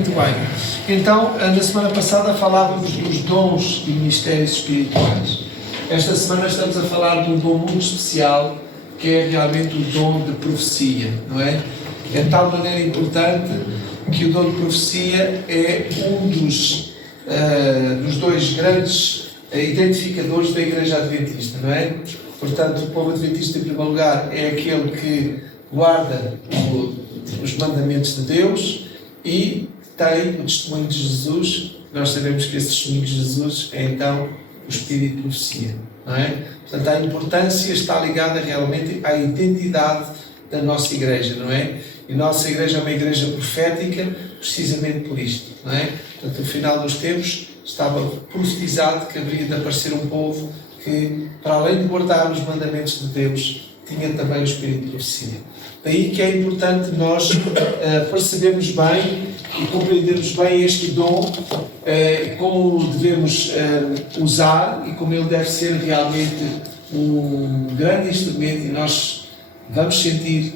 Muito bem. Então, na semana passada falávamos dos dons e ministérios espirituais. Esta semana estamos a falar de um dom muito especial, que é realmente o dom de profecia, não é? É de tal maneira importante que o dom de profecia é um dos dois grandes identificadores da Igreja Adventista, não é? Portanto, o povo adventista, em primeiro lugar, é aquele que guarda os mandamentos de Deus e tem o testemunho de Jesus. Nós sabemos que esse testemunho de Jesus é então o espírito de profecia, não é? Portanto, a importância está ligada realmente à identidade da nossa igreja, não é? E a nossa igreja é uma igreja profética precisamente por isto, não é? Portanto, no final dos tempos estava profetizado que haveria de aparecer um povo que, para além de guardar os mandamentos de Deus, tinha também o espírito de profecia. Daí que é importante nós percebermos bem e compreendermos bem este dom, como devemos usar e como ele deve ser realmente um grande instrumento, e nós vamos sentir,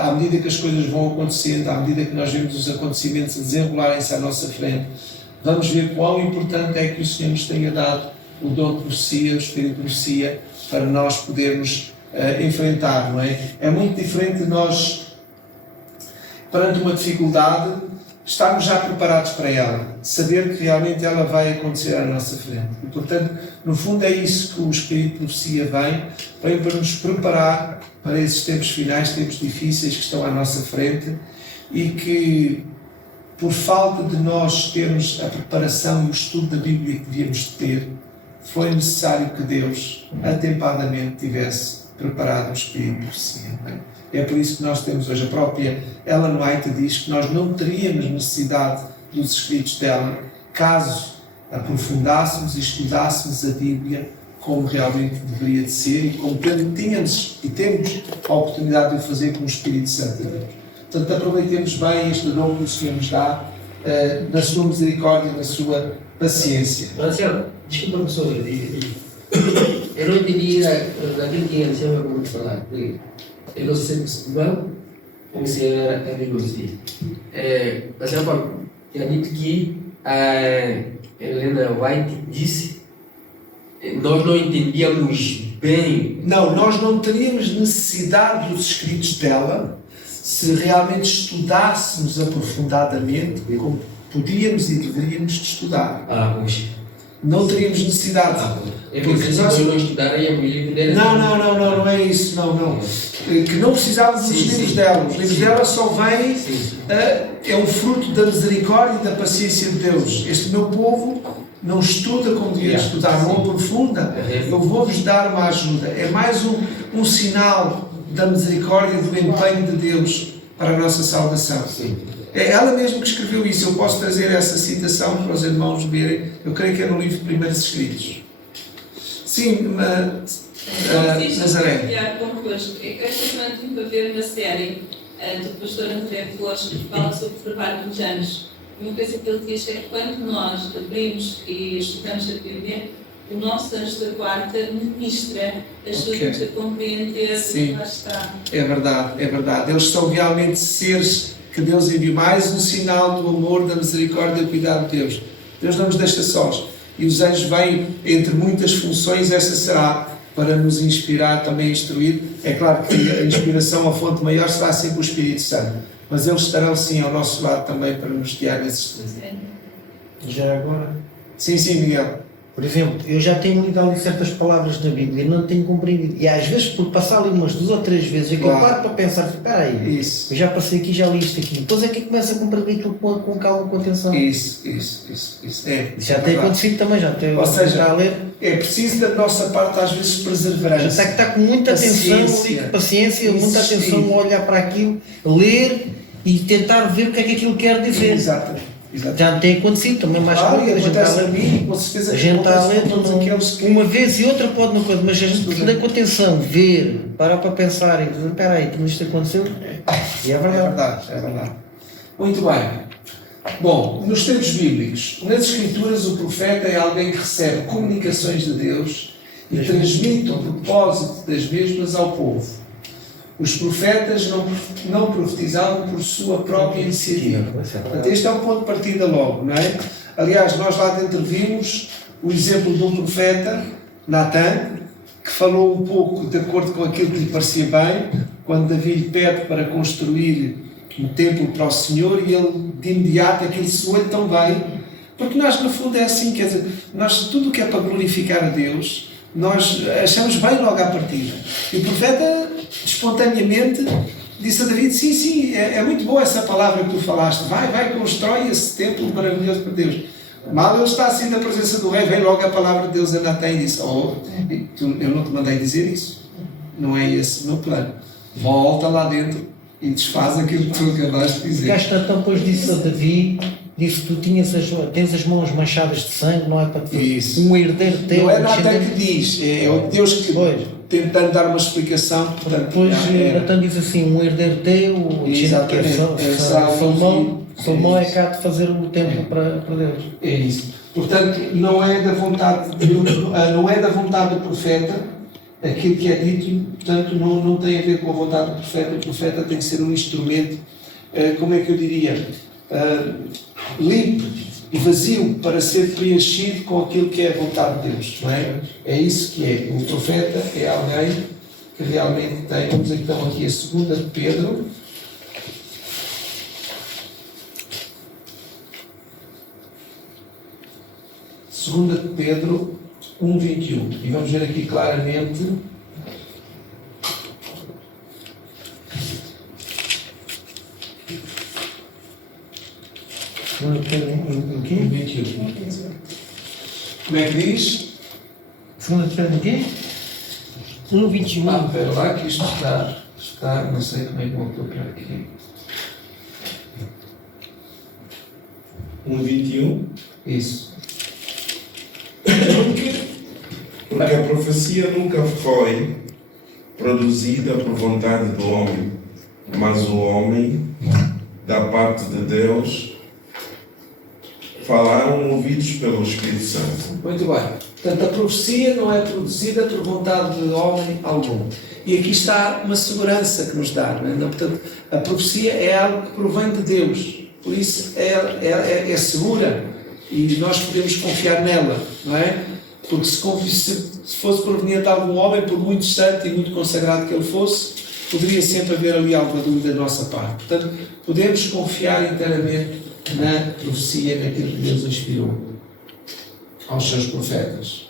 à medida que as coisas vão acontecendo, à medida que nós vemos os acontecimentos a desenrolarem-se à nossa frente, vamos ver quão importante é que o Senhor nos tenha dado o dom de profecia, o espírito de profecia, para nós podermos enfrentar, não é? É muito diferente de nós, perante uma dificuldade, estarmos já preparados para ela, saber que realmente ela vai acontecer à nossa frente. E, portanto, no fundo é isso que o espírito de profecia vem para nos preparar para esses tempos finais, tempos difíceis que estão à nossa frente, e que, por falta de nós termos a preparação e o estudo da Bíblia que devíamos ter, foi necessário que Deus atempadamente tivesse preparado o espírito de profecia. É por isso que nós temos hoje, a própria Ellen White diz que nós não teríamos necessidade dos escritos dela caso aprofundássemos e estudássemos a Bíblia como realmente deveria de ser e como tínhamos e temos a oportunidade de o fazer com o Espírito Santo de Deus. Portanto, aproveitemos bem este dom que o Senhor nos dá, na sua misericórdia, na sua paciência. Marcelo, desculpa, professor, eu não entendi naquilo que você acabou de falar. Eu sei como se era negociar. Marcelo, tinha dito que Helena White disse nós não entendíamos bem. Não, nós não teríamos necessidade dos escritos dela se realmente estudássemos aprofundadamente, como podíamos e deveríamos de estudar. Não teríamos necessidade. Porque nós não estudaríamos o livro dela. Não é isso, não. Que não precisávamos dos livros dela. Os livros dela só vêm, é um fruto da misericórdia e da paciência de Deus. Este meu povo não estuda como devia estudar, não aprofunda. Eu vou-vos dar uma ajuda. É mais um sinal da misericórdia e do empenho de Deus para a nossa salvação. É ela mesma que escreveu isso. Eu posso trazer essa citação para os irmãos verem. Eu creio que é no livro Primeiros Escritos. Sim, Nazaré. Esta semana estive a ver uma série do pastor André Flores que fala sobre o trabalho dos anjos. Uma coisa que ele diz é que quando nós abrimos e estudamos a Bíblia, o nosso anjo da guarda ministra, ajuda-nos a compreender o que lá está. É verdade. Eles são realmente seres que Deus enviou, mais um sinal do amor, da misericórdia e do cuidado de Deus. Deus não nos deixa sós. E os anjos vêm, entre muitas funções, essa será para nos inspirar, também instruir. É claro que a inspiração, a fonte maior, será sempre o Espírito Santo. Mas eles estarão sim ao nosso lado também para nos guiar nesse estudo. Já agora? Sim, Miguel. Por exemplo, eu já tenho lido ali certas palavras da Bíblia e não tenho compreendido. E às vezes, por passar ali umas 2 ou 3 vezes, eu paro para pensar, espera aí, eu já passei aqui, já li isto aqui. Depois é que começa a compreender tudo com calma, com atenção. Isso. Já tem acontecido também, já tem. Ou seja, a ler. É preciso da nossa parte, às vezes, perseverança. Já está com muita atenção, paciência, muita atenção a olhar para aquilo, ler e tentar ver o que é que aquilo quer dizer. Exatamente. Já tem acontecido também mais comigo. A gente está a ler, com certeza. A gente está a ler uma vez e outra pode não coisa, mas a gente lê com atenção, ver, parar para pensar e dizer, espera aí, tudo isto aconteceu. E é verdade. É verdade. Muito bem. Bom, nos tempos bíblicos, nas Escrituras, o profeta é alguém que recebe comunicações de Deus e transmite o propósito das mesmas ao povo. Os profetas não profetizavam por sua própria iniciativa. Portanto, este é o ponto de partida logo, não é? Aliás, nós lá dentro vimos o exemplo de um profeta, Natã, que falou um pouco de acordo com aquilo que lhe parecia bem, quando Davi lhe pede para construir um templo para o Senhor, e ele de imediato aquilo soou-lhe tão bem, porque nós no fundo é assim, quer dizer, nós tudo o que é para glorificar a Deus, nós achamos bem logo à partida. E o profeta espontaneamente disse a David, sim, é muito boa essa palavra que tu falaste, vai, constrói esse templo maravilhoso para Deus. Mal ele está assim na presença do rei, vem logo a palavra de Deus a Natã e disse, eu não te mandei dizer isso, não é esse o meu plano. Volta lá dentro e desfaz aquilo que tu acabaste de dizer. Gasta então depois disse a Davi, disse que tu tens as mãos manchadas de sangue, não é para um herdeiro teu. Não é Natã que diz, é o Deus que tentando dar uma explicação. Portanto, depois Natã diz assim, um herdeiro teu, Salomão é cá de fazer o templo para Deus. É isso. Portanto, não é da vontade do profeta aquilo que é dito, portanto, não tem a ver com a vontade do profeta. O profeta tem que ser um instrumento, como é que eu diria, limpo e vazio para ser preenchido com aquilo que é a vontade de Deus, não é? É isso que é. O profeta é alguém que realmente tem. Vamos então aqui a 2 de Pedro. Segunda de Pedro 1:21, e vamos ver aqui claramente Em quê? 21. Como é que diz? Segunda de Pedro em quê? 1:21. Espera lá que isto está, não sei como é que voltou para aqui. 1:21. Isso. Porque a profecia nunca foi produzida por vontade do homem, mas o homem, da parte de Deus, falaram ouvidos pelo Espírito Santo. Muito bem. Portanto, a profecia não é produzida por vontade de homem algum. E aqui está uma segurança que nos dá. Não é? Portanto, a profecia é algo que provém de Deus. Por isso é segura e nós podemos confiar nela. Não é? Porque se fosse proveniente de algum homem, por muito santo e muito consagrado que ele fosse, poderia sempre haver ali alguma dúvida da nossa parte. Portanto, podemos confiar inteiramente na profecia, naquilo que Deus inspirou aos seus profetas.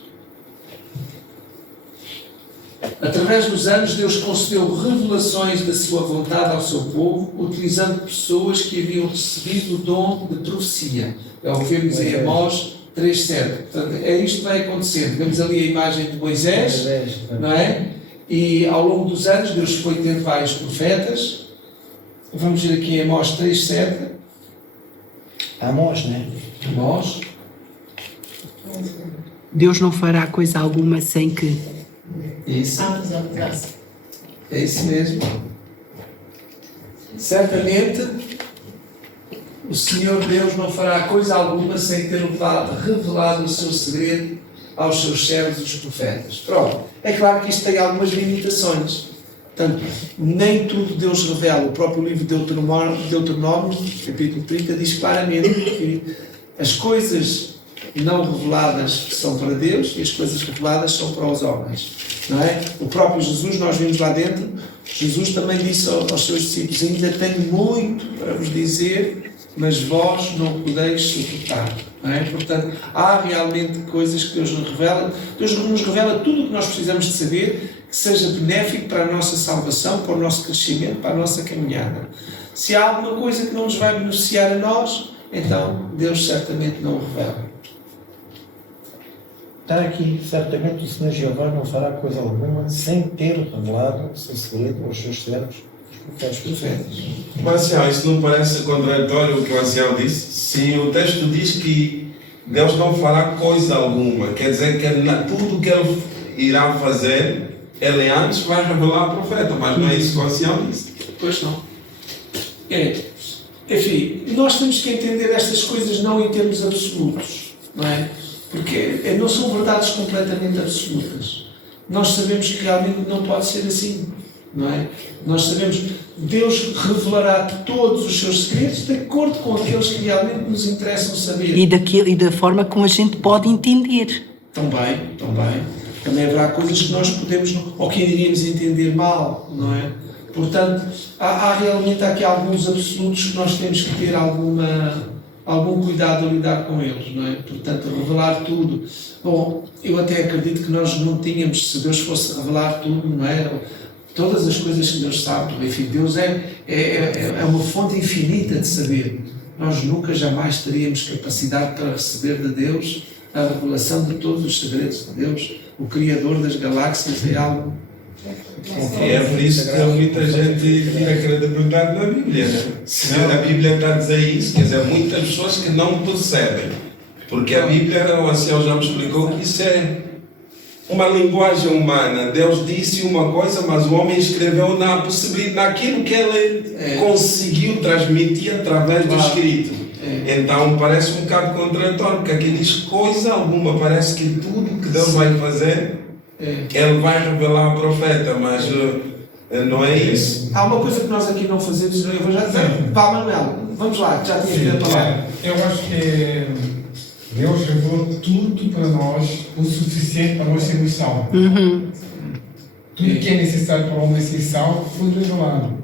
Através dos anos, Deus concedeu revelações da sua vontade ao seu povo, utilizando pessoas que haviam recebido o dom de profecia. É o que vemos em Amós 3:7. Portanto, é isto que vai acontecendo. Vemos ali a imagem de Moisés, não é? E ao longo dos anos, Deus foi tendo vários profetas. Vamos ver aqui em Amós 3:7. Amós, não é? Amós. Deus não fará coisa alguma sem que... Isso. É isso mesmo. Certamente, o Senhor Deus não fará coisa alguma sem ter revelado o seu segredo aos seus servos, os profetas. Pronto. É claro que isto tem algumas limitações. Portanto, nem tudo Deus revela. O próprio livro de Deuteronômio, capítulo 30, diz claramente que as coisas não reveladas são para Deus e as coisas reveladas são para os homens. Não é? O próprio Jesus, nós vimos lá dentro, Jesus também disse aos seus discípulos: ainda tenho muito para vos dizer, mas vós não podeis suportar. Não é? Portanto, há realmente coisas que Deus nos revela. Deus nos revela tudo o que nós precisamos de saber que seja benéfico para a nossa salvação, para o nosso crescimento, para a nossa caminhada. Se há alguma coisa que não nos vai beneficiar a nós, então Deus certamente não o revela. Está aqui, certamente o Senhor Jeová não fará coisa alguma sem ter revelado o seu segredo aos seus servos, os profetas. Mas isso não parece contraditório o que o ancião disse? Se o texto diz que Deus não fará coisa alguma, quer dizer que tudo que ele irá fazer, ele antes vai revelar ao profeta, mas não é isso que o ancião disse. Pois não. Enfim, nós temos que entender estas coisas não em termos absolutos, não é? Porque não são verdades completamente absolutas. Nós sabemos que realmente não pode ser assim. não é? Nós sabemos, Deus revelará todos os seus segredos de acordo com aqueles que realmente nos interessam saber. E da forma como a gente pode entender. Também. Também haverá coisas que nós podemos, ou que iríamos entender mal, não é? Portanto, há realmente aqui alguns absolutos que nós temos que ter algum cuidado a lidar com eles, não é? Portanto, revelar tudo. Bom, eu até acredito que nós não tínhamos, se Deus fosse revelar tudo, não é? Todas as coisas que Deus sabe, enfim, Deus é uma fonte infinita de saber. Nós nunca, jamais teríamos capacidade para receber de Deus a revelação de todos os segredos de Deus. O Criador das galáxias é algo. E é por isso que muita gente tira credibilidade na Bíblia, né? Se a Bíblia está a dizer isso, quer dizer, muitas pessoas que não percebem. Porque a Bíblia, o Ancião já me explicou que isso é uma linguagem humana. Deus disse uma coisa, mas o homem escreveu naquilo que ele conseguiu transmitir através do escrito. Então parece um bocado contraditório, porque aqui diz coisa alguma, parece que tudo que Deus vai fazer, Ele vai revelar ao profeta, mas não é isso. Há uma coisa que nós aqui não fazemos, eu vou já dizer. Vá, Manuel, vamos lá, já tinha a palavra. Eu acho que Deus revelou tudo para nós, o suficiente para nós sermos salvos. Tudo que é necessário para o homem ser salvo foi revelado.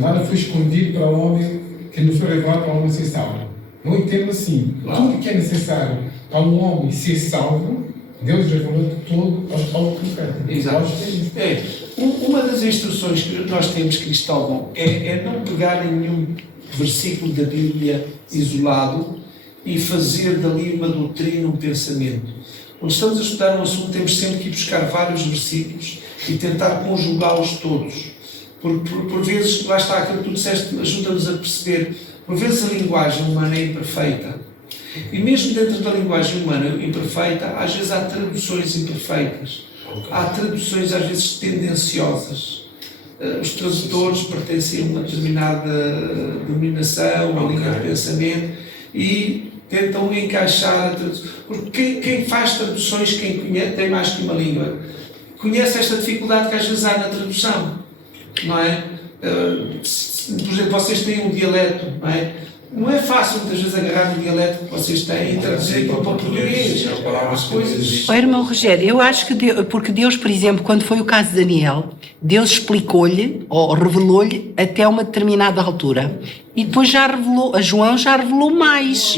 Nada foi escondido para o homem que não foi revelado para o homem ser salvo. Eu entendo assim, tudo que é necessário para um homem ser salvo, Deus revelou todo ao profeta. Exato. Uma das instruções que nós temos, Cristóvão, é não pegar em nenhum versículo da Bíblia isolado e fazer dali uma doutrina, um pensamento. Quando estamos a estudar um assunto, temos sempre que ir buscar vários versículos e tentar conjugá-los todos. Por vezes, lá está aquilo que tu disseste, ajuda-nos a perceber, por vezes a linguagem humana é imperfeita. E mesmo dentro da linguagem humana imperfeita, às vezes há traduções imperfeitas. Há traduções às vezes tendenciosas. Os tradutores pertencem a uma determinada denominação, uma linha de pensamento, e tentam encaixar a tradução. Porque quem faz traduções, quem conhece, tem mais que uma língua, conhece esta dificuldade que às vezes há na tradução, não é? Por exemplo, vocês têm um dialeto, não é? Não é fácil muitas vezes agarrar o dialeto que vocês têm e traduzir para o português. As coisas. Irmão Rogério, eu acho que porque Deus, por exemplo, quando foi o caso de Daniel, Deus explicou-lhe ou revelou-lhe até uma determinada altura. E depois já revelou, a João já revelou mais.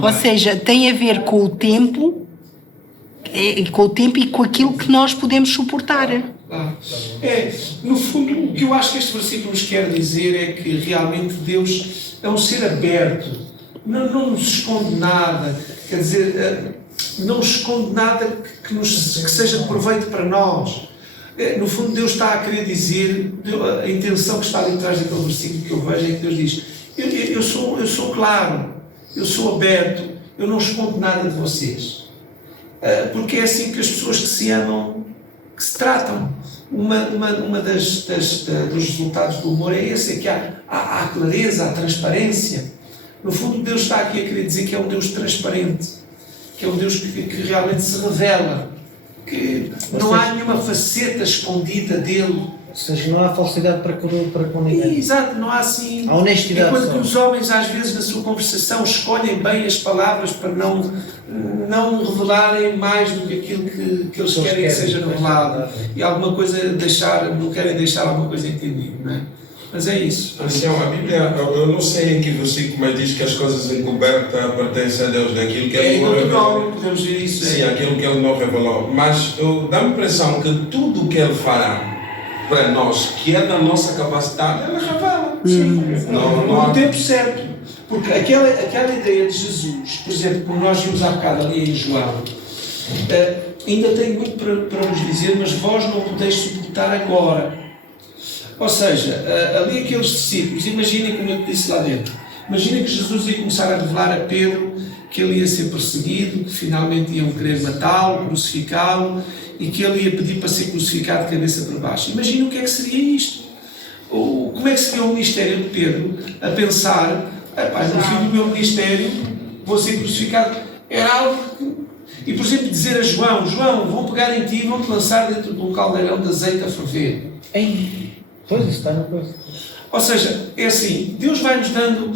Ou seja, tem a ver com o tempo, e com aquilo que nós podemos suportar. No fundo, o que eu acho que este versículo nos quer dizer é que realmente Deus é um ser aberto, não nos esconde nada, quer dizer, não esconde nada que seja de proveito para nós. No fundo, Deus está a querer dizer, a intenção que está ali atrás daquele versículo que eu vejo é que Deus diz: eu sou claro, eu sou aberto, eu não escondo nada de vocês. Porque é assim que as pessoas que se amam, que se tratam. Uma dos resultados do amor é esse, é que há clareza, há transparência. No fundo, Deus está aqui a querer dizer que é um Deus transparente, que é um Deus que realmente se revela, que não há nenhuma faceta escondida dele. Ou seja, não há falsidade para com ninguém. Exato, não há assim. Há honestidade. Enquanto que os homens, às vezes, na sua conversação, escolhem bem as palavras para não revelarem mais do que aquilo que eles querem que seja revelado. E alguma coisa não querem deixar alguma coisa entendida, não é? Mas é isso. Assim, a Bíblia, eu não sei em que versículo, mas diz que as coisas encobertas pertencem a Deus, daquilo que Ele não revelou. Podemos ver isso. Sim, aquilo que Ele não revelou. Mas dá-me a impressão que tudo o que Ele fará para nós, que é da nossa capacidade, Ele revela. No tempo certo. Porque aquela ideia de Jesus, por exemplo, como nós vimos há bocado ali em João, ainda tem muito para nos dizer, mas vós não podeis suportar agora. Ou seja, ali aqueles discípulos, imaginem como eu te disse lá dentro, imaginem que Jesus ia começar a revelar a Pedro que ele ia ser perseguido, que finalmente iam querer matá-lo, crucificá-lo, e que ele ia pedir para ser crucificado de cabeça para baixo. Imaginem o que é que seria isto. Como é que seria o ministério de Pedro a pensar: no fim do meu ministério vou ser crucificado? Era algo E, por exemplo, dizer a João, João, vão pegar em ti e vão-te lançar dentro de um caldeirão de azeite a ferver. Pois, isso está na coisa. Ou seja, é assim, Deus vai nos dando,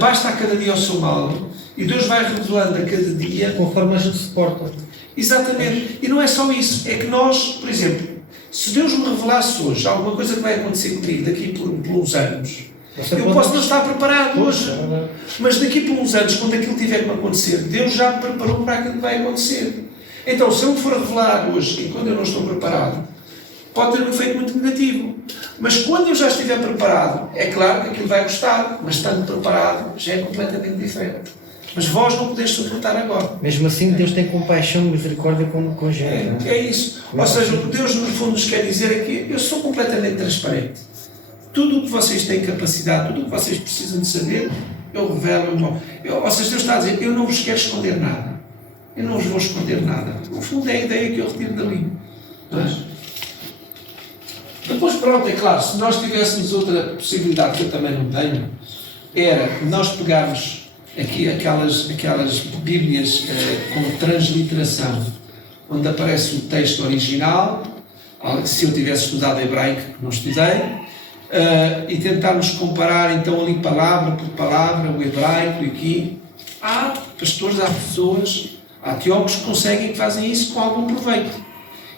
basta a cada dia o seu mal, e Deus vai revelando a cada dia. Conforme a gente se porta. Exatamente. E não é só isso, é que nós, por exemplo, se Deus me revelasse hoje alguma coisa que vai acontecer comigo daqui por uns anos, eu posso não estar preparado hoje, mas daqui por uns anos, quando aquilo tiver que me acontecer, Deus já me preparou para aquilo que vai acontecer. Então, se eu me for revelar hoje, e quando eu não estou preparado, pode ter um efeito muito negativo. Mas quando eu já estiver preparado, é claro que aquilo vai gostar, mas estando preparado, já é completamente diferente. Mas vós não podeis suportar agora. Mesmo assim, Deus tem compaixão e misericórdia com gente. É isso. Ou seja, o que Deus no fundo nos quer dizer é que eu sou completamente transparente. Tudo o que vocês têm capacidade, tudo o que vocês precisam de saber, eu revelo. Ou seja, Deus está a dizer, eu não vos quero esconder nada. Eu não vos vou esconder nada. No fundo é a ideia que eu retiro dali. Depois, pronto, é claro, se nós tivéssemos outra possibilidade que eu também não tenho, era nós pegarmos aqui aquelas bíblias com transliteração, onde aparece o texto original, se eu tivesse estudado hebraico, que não estudei, e tentarmos comparar então ali palavra por palavra, o hebraico e aqui. Há pastores, há pessoas, há teólogos que conseguem e fazem isso com algum proveito.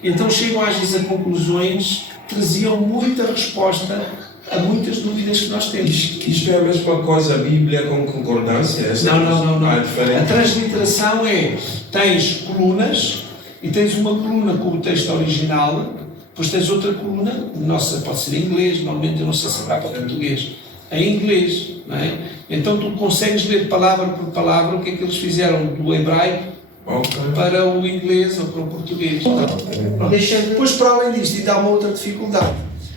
Então chegam às vezes a conclusões que traziam muita resposta a muitas dúvidas que nós temos. Isto é a mesma coisa, a Bíblia com concordância? Não. É diferente. A transliteração é, tens colunas e tens uma coluna com o texto original, depois tens outra coluna, nossa, pode ser em inglês, normalmente eu não sei se será para português, em inglês, não é? Então tu consegues ler palavra por palavra o que é que eles fizeram do hebraico para o inglês ou para o português. Depois, para além disto, ainda há uma outra dificuldade,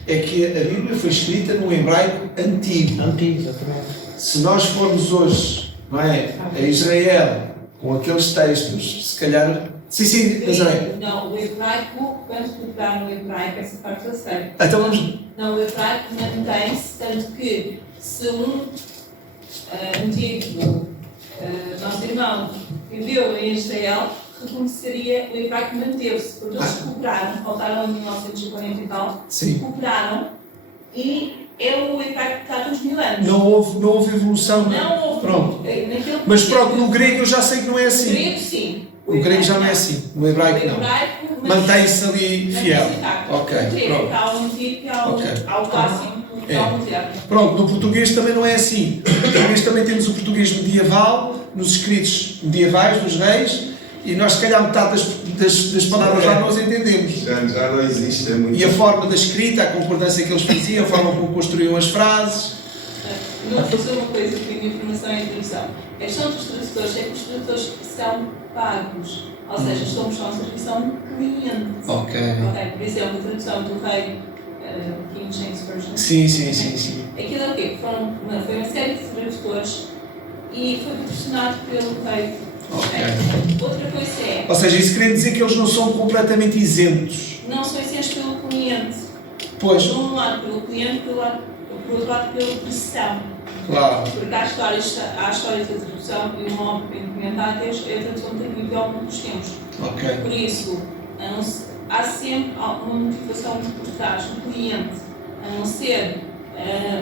é que a Bíblia foi escrita no hebraico antigo. Exatamente. Se nós formos hoje, não é, a Israel, com aqueles textos, se calhar... Sim, Nazaré. Não, o hebraico, quando colocar no hebraico, essa parte eu sei. Então vamos... Não, o hebraico mantém-se, tanto que se um antigo nosso irmão viveu em Israel, reconheceria o hebraico manteve-se, porque eles recuperaram, faltaram em 1940 e tal, recuperaram, e é o hebraico que está há uns 1000 anos. Não houve evolução. Não houve. Pronto. Mas pronto, no grego eu já sei que não é assim. No grego, sim. O grego já não é assim. No hebraico não. Mantém-se ali fiel. Ok, pronto. Há o antigo e há o clássico. Pronto, no português também não é assim. No português também temos o português medieval, nos escritos medievais dos reis, e nós se calhar metade das palavras lá nós entendemos. Já não existe. É muito... E a forma da escrita, a concordância que eles faziam, a forma como construíam as frases. Não vou dizer uma coisa que tem informação e tradução. A questão dos tradutores é que os tradutores são pagos. Ou seja, estamos só a servição de cliente. Ok. Por exemplo, a tradução do rei King James Version. Sim. Aquilo é o quê? Foi uma série de tradutores e foi patrocinado pelo rei. Outra coisa é... Ou seja, isso quer dizer que eles não são completamente isentos. Não são isentos pelo cliente. Pois. De um lado pelo cliente, por outro lado pela pressão. Claro. Porque há histórias da tradução e uma obra encomendada é a tradução tem que viver ao longo dos tempos. Por isso, há sempre uma motivação por trás do cliente, a não ser,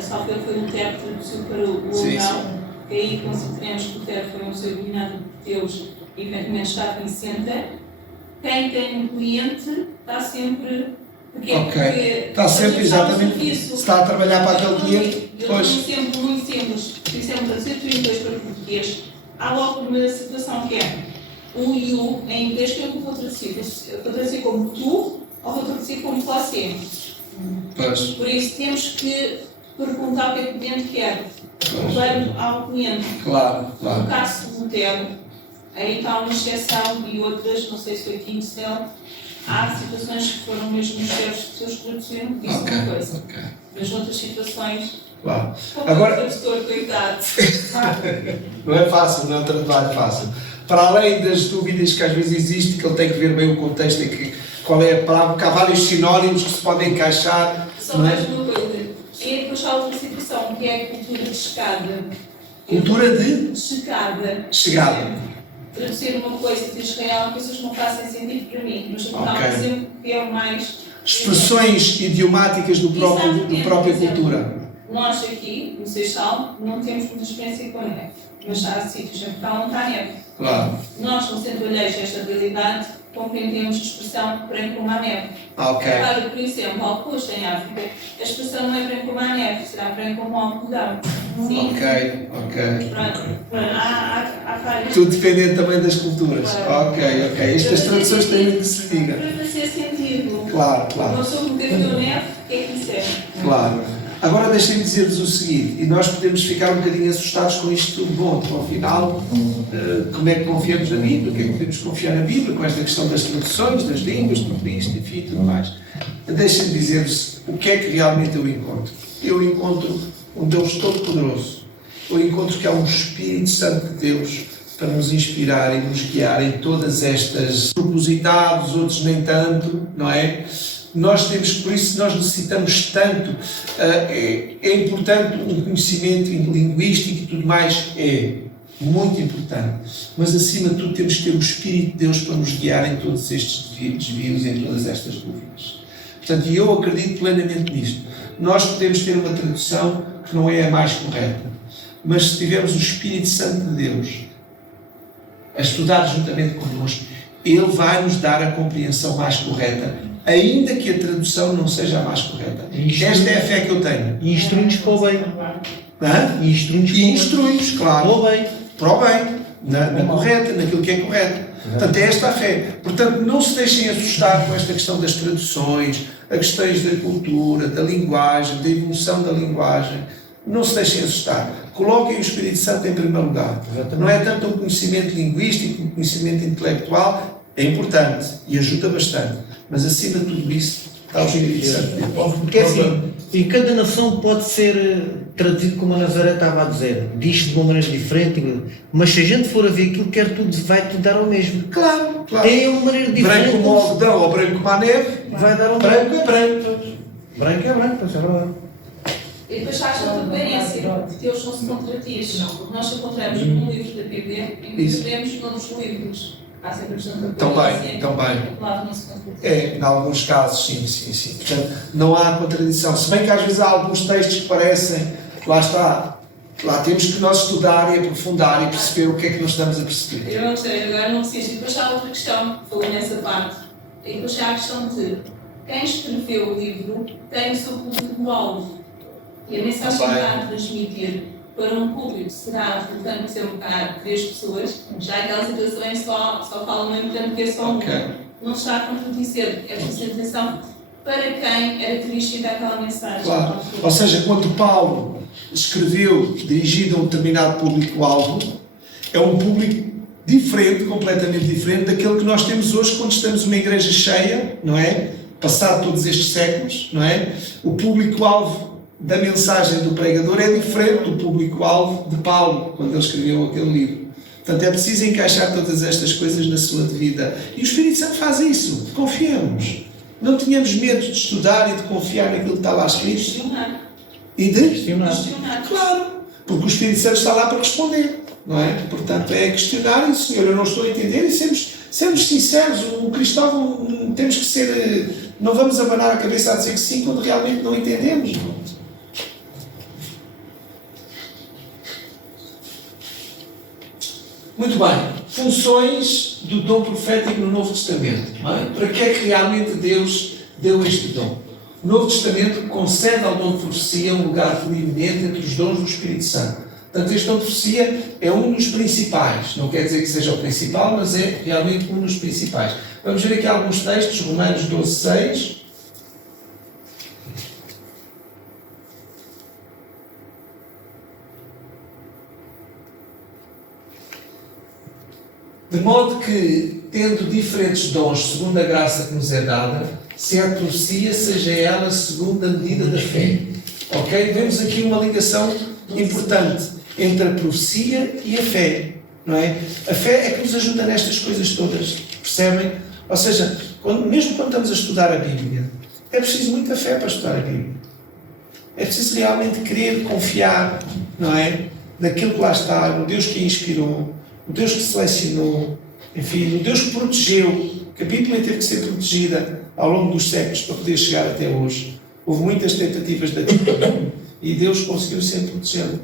só que ele foi um termo que traduziu para o alemão, que aí consideramos que o termo foi um seu eliminado de Deus e eventualmente está em centro. Quem tem um cliente está sempre... Porque está sempre, exatamente, está a trabalhar para aquele cliente. Eu tenho um exemplo muito simples, por exemplo, traduzir tu em inglês para português, há logo uma situação que é o you em inglês que eu vou traduzir. Vou traduzir como tu ou vou traduzir como você. Por isso temos que perguntar o que é que o cliente quer, levando ao cliente. Claro. No caso do Lutero, aí está uma exceção e outras, não sei se foi aqui em céu. Há situações que foram mesmo os chefes de pessoas que traduziram, disse uma coisa. Mas noutras situações, agora, tradutor, coitado. não é fácil, não é um trabalho fácil. Para além das dúvidas que às vezes existem, que ele tem que ver bem o contexto e que, qual é a palavra, porque há vários sinónimos que se podem encaixar. Só mais uma coisa. E depois há outra situação, que é a cultura de chegada. Cultura de? Chegada. Chegada. traduzir uma coisa de Israel, coisas que não fazem sentido para mim, mas eu Ok. exemplo que é o mais. Expressões idiomáticas do própria cultura. Nós aqui, no Seixal, não temos muita experiência com a neve, mas há sítios em Portugal onde há neve. Claro. Nós, no centro alheios esta realidade, compreendemos a expressão branco como a neve. Ok. Claro, por exemplo, Alcosta, em África, a expressão não é branco como a neve, será branco como o algodão. Sim. Ok, ok. Pronto. Há várias. Tudo dependendo também das culturas. Claro. Ok, ok. Estas traduções têm muito que se diga. Para fazer sentido. Claro, claro. Uma pessoa que nunca viu neve, o que é que disser? Claro. Agora deixem-me dizer-vos o seguinte, e nós podemos ficar um bocadinho assustados com isto tudo. Bom, então, ao final, como é que confiamos na Bíblia? O que é que podemos confiar na Bíblia? Com esta questão das traduções, das línguas, tudo isto, enfim, tudo mais. Deixem-me dizer-vos o que é que realmente eu encontro. Eu encontro um Deus todo-poderoso. Eu encontro que há um Espírito Santo de Deus para nos inspirar e nos guiar em todas estas propositados, outros nem tanto, não é? Nós temos, por isso nós necessitamos tanto, é importante um conhecimento linguístico e tudo mais, é muito importante, mas acima de tudo temos que ter o Espírito de Deus para nos guiar em todos estes desvios e em todas estas dúvidas. Portanto, eu acredito plenamente nisto. Nós podemos ter uma tradução que não é a mais correta, mas se tivermos o Espírito Santo de Deus a estudar juntamente connosco, Ele vai nos dar a compreensão mais correta, ainda que a tradução não seja a mais correta. Esta é a fé que eu tenho. E instrui-nos para o bem. Hã? E instrui-nos E instrui-nos, claro, para o bem. para o bem, na correta, naquilo que é correto. Portanto, é esta a fé. Portanto, não se deixem assustar com esta questão das traduções, as questões da cultura, da linguagem, da evolução da linguagem. Não se deixem assustar. Coloquem o Espírito Santo em primeiro lugar. Não é tanto o conhecimento linguístico, o conhecimento intelectual, é importante e ajuda bastante. Mas acima de tudo isso, está o Espírito Santo. Porque é assim, e cada nação pode ser traduzido como a Nazaré estava a dizer, diz de uma maneira diferente, mas se a gente for a ver aquilo, quer tudo, vai tudo dar ao mesmo. Claro, claro. Tem uma maneira diferente. Branco como o algodão ou branco como a neve, Vai dar ao branco mesmo. é branco. Branco é branco, pois é verdade. E depois há esta coerência, Deus não se contradiz. Nós encontramos num livro da Bíblia e encontramos noutros livros. Há sempre a questão da coerência. Também. A palavra não se contradiz. É, em alguns casos, sim. Portanto, não há contradição. Se bem que às vezes há alguns textos que parecem, lá está, lá temos que nós estudar e aprofundar e perceber o que é que nós estamos a perceber. Eu não sei, agora não preciso. E depois há outra questão, falei nessa parte. E depois há a questão de quem escreveu o livro tem o seu público-alvo. E a mensagem que está a transmitir para um público será, portanto, ser um bocado 3 pessoas, já aquelas situações só falam mesmo tanto que é só um. Não está a contradizer, é preciso atenção para quem era dirigida aquela mensagem. Claro. Ou seja, quando Paulo escreveu dirigido a um determinado público-alvo, é um público diferente, completamente diferente daquele que nós temos hoje quando estamos numa igreja cheia, não é? Passado todos estes séculos, não é? O público-alvo da mensagem do pregador é diferente do público-alvo de Paulo, quando ele escreveu aquele livro. Portanto, é preciso encaixar todas estas coisas na sua devida. E o Espírito Santo faz isso. Confiemos. Não tenhamos medo de estudar e de confiar naquilo que está lá escrito. Questionar. E de Questionar. Claro, porque o Espírito Santo está lá para responder, não é? Portanto, é questionar e, Senhor, eu não estou a entender, e sermos sinceros. O cristão, temos que ser, não vamos abanar a cabeça a dizer que sim, quando realmente não entendemos. Muito bem, funções do dom profético no Novo Testamento, não é? Para que é que realmente Deus deu este dom? O Novo Testamento concede ao dom de profecia um lugar proeminente entre os dons do Espírito Santo. Portanto, este dom de profecia é um dos principais. Não quer dizer que seja o principal, mas é realmente um dos principais. Vamos ver aqui alguns textos, Romanos 12, 6. De modo que, tendo diferentes dons segundo a graça que nos é dada, se a profecia, seja ela segundo a medida da fé. Ok? Vemos aqui uma ligação importante entre a profecia e a fé. Não é? A fé é que nos ajuda nestas coisas todas. Percebem? Ou seja, mesmo quando estamos a estudar a Bíblia, é preciso muita fé para estudar a Bíblia. É preciso realmente querer confiar, não é? Naquilo que lá está, no Deus que a inspirou, o Deus que selecionou, enfim, o Deus que protegeu, que a Bíblia teve que ser protegida ao longo dos séculos para poder chegar até hoje. Houve muitas tentativas de atitude e Deus conseguiu sempre protegê-lo.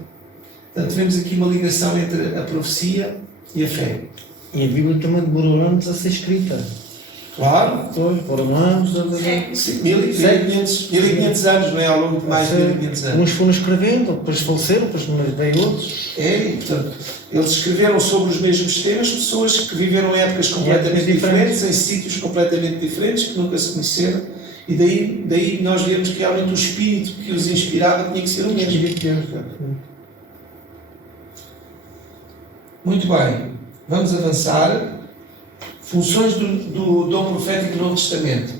Portanto, vemos aqui uma ligação entre a profecia e a fé. E a Bíblia também demorou anos a ser escrita. Claro. Pois, foram anos a... Sim, 1500 anos, não é? Ao longo de mais de 1500 anos. Uns foram escrevendo, depois faleceram, depois veio outros. Portanto, eles escreveram sobre os mesmos temas, pessoas que viveram épocas completamente diferentes, em sítios completamente diferentes, que nunca se conheceram, e daí nós vemos que realmente o espírito que os inspirava tinha que ser o mesmo. Muito bem, vamos avançar. Funções do dom profético no Novo Testamento.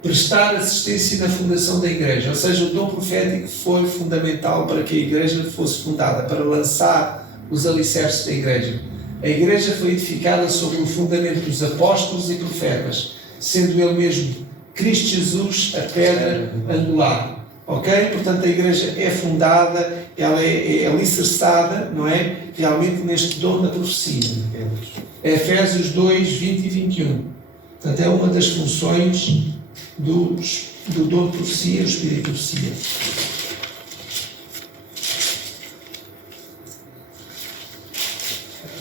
Prestar assistência na fundação da igreja, ou seja, o dom profético foi fundamental para que a igreja fosse fundada, para lançar os alicerces da igreja. A igreja foi edificada sobre o fundamento dos apóstolos e profetas, sendo ele mesmo Cristo Jesus a pedra angular. Ok? Portanto, a igreja é fundada, ela é alicerçada, não é? Realmente neste dom da profecia. Efésios 2, 20 e 21. Portanto, é uma das funções do dom de profecia, do espírito de profecia.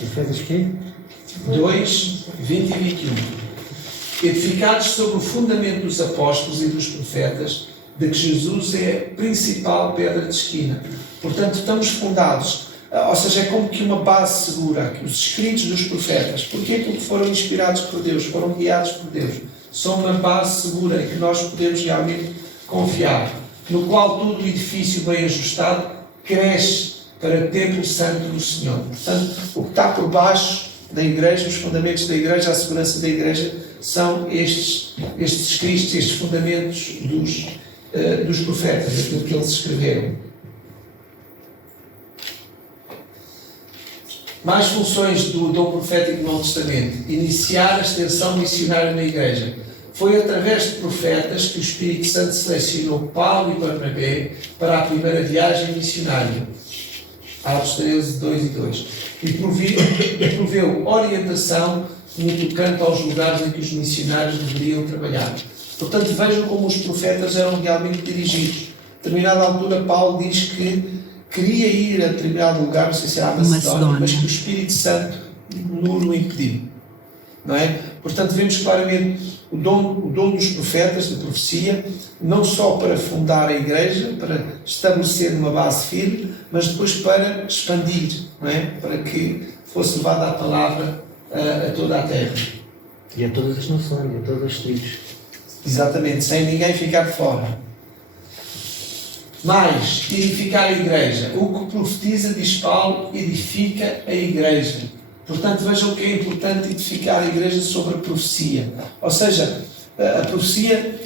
Efésios quê? 2, 20 e 21. Edificados sobre o fundamento dos apóstolos e dos profetas, de que Jesus é a principal pedra de esquina. Portanto, estamos fundados, ou seja, é como que uma base segura, que os escritos dos profetas, porque aquilo que foram inspirados por Deus, foram guiados por Deus, são uma base segura em que nós podemos realmente confiar, no qual todo o edifício bem ajustado cresce para templo santo do Senhor. Portanto, o que está por baixo da igreja, os fundamentos da igreja, a segurança da igreja, são estes escritos, estes fundamentos dos profetas, aquilo que eles escreveram. Mais funções do dom profético no Novo Testamento. Iniciar a extensão missionária na igreja. Foi através de profetas que o Espírito Santo selecionou Paulo e Barnabé para a primeira viagem missionária. Atos 13, 2 e 2. E proveu orientação no tocante aos lugares em que os missionários deveriam trabalhar. Portanto, vejam como os profetas eram realmente dirigidos. A determinada altura, Paulo diz que queria ir a determinado lugar, não sei se era a Macedónia, mas que o Espírito Santo não o impediu. Não é? Portanto, vemos claramente o dom dos profetas, da profecia, não só para fundar a igreja, para estabelecer uma base firme, mas depois para expandir, não é? Para que fosse levada a palavra a toda a terra. E a todas as nações, a todas as tribos. Exatamente, sem ninguém ficar de fora. Mais, edificar a igreja. O que profetiza, diz Paulo, edifica a igreja. Portanto, vejam o que é importante edificar a igreja sobre a profecia. Ou seja, a profecia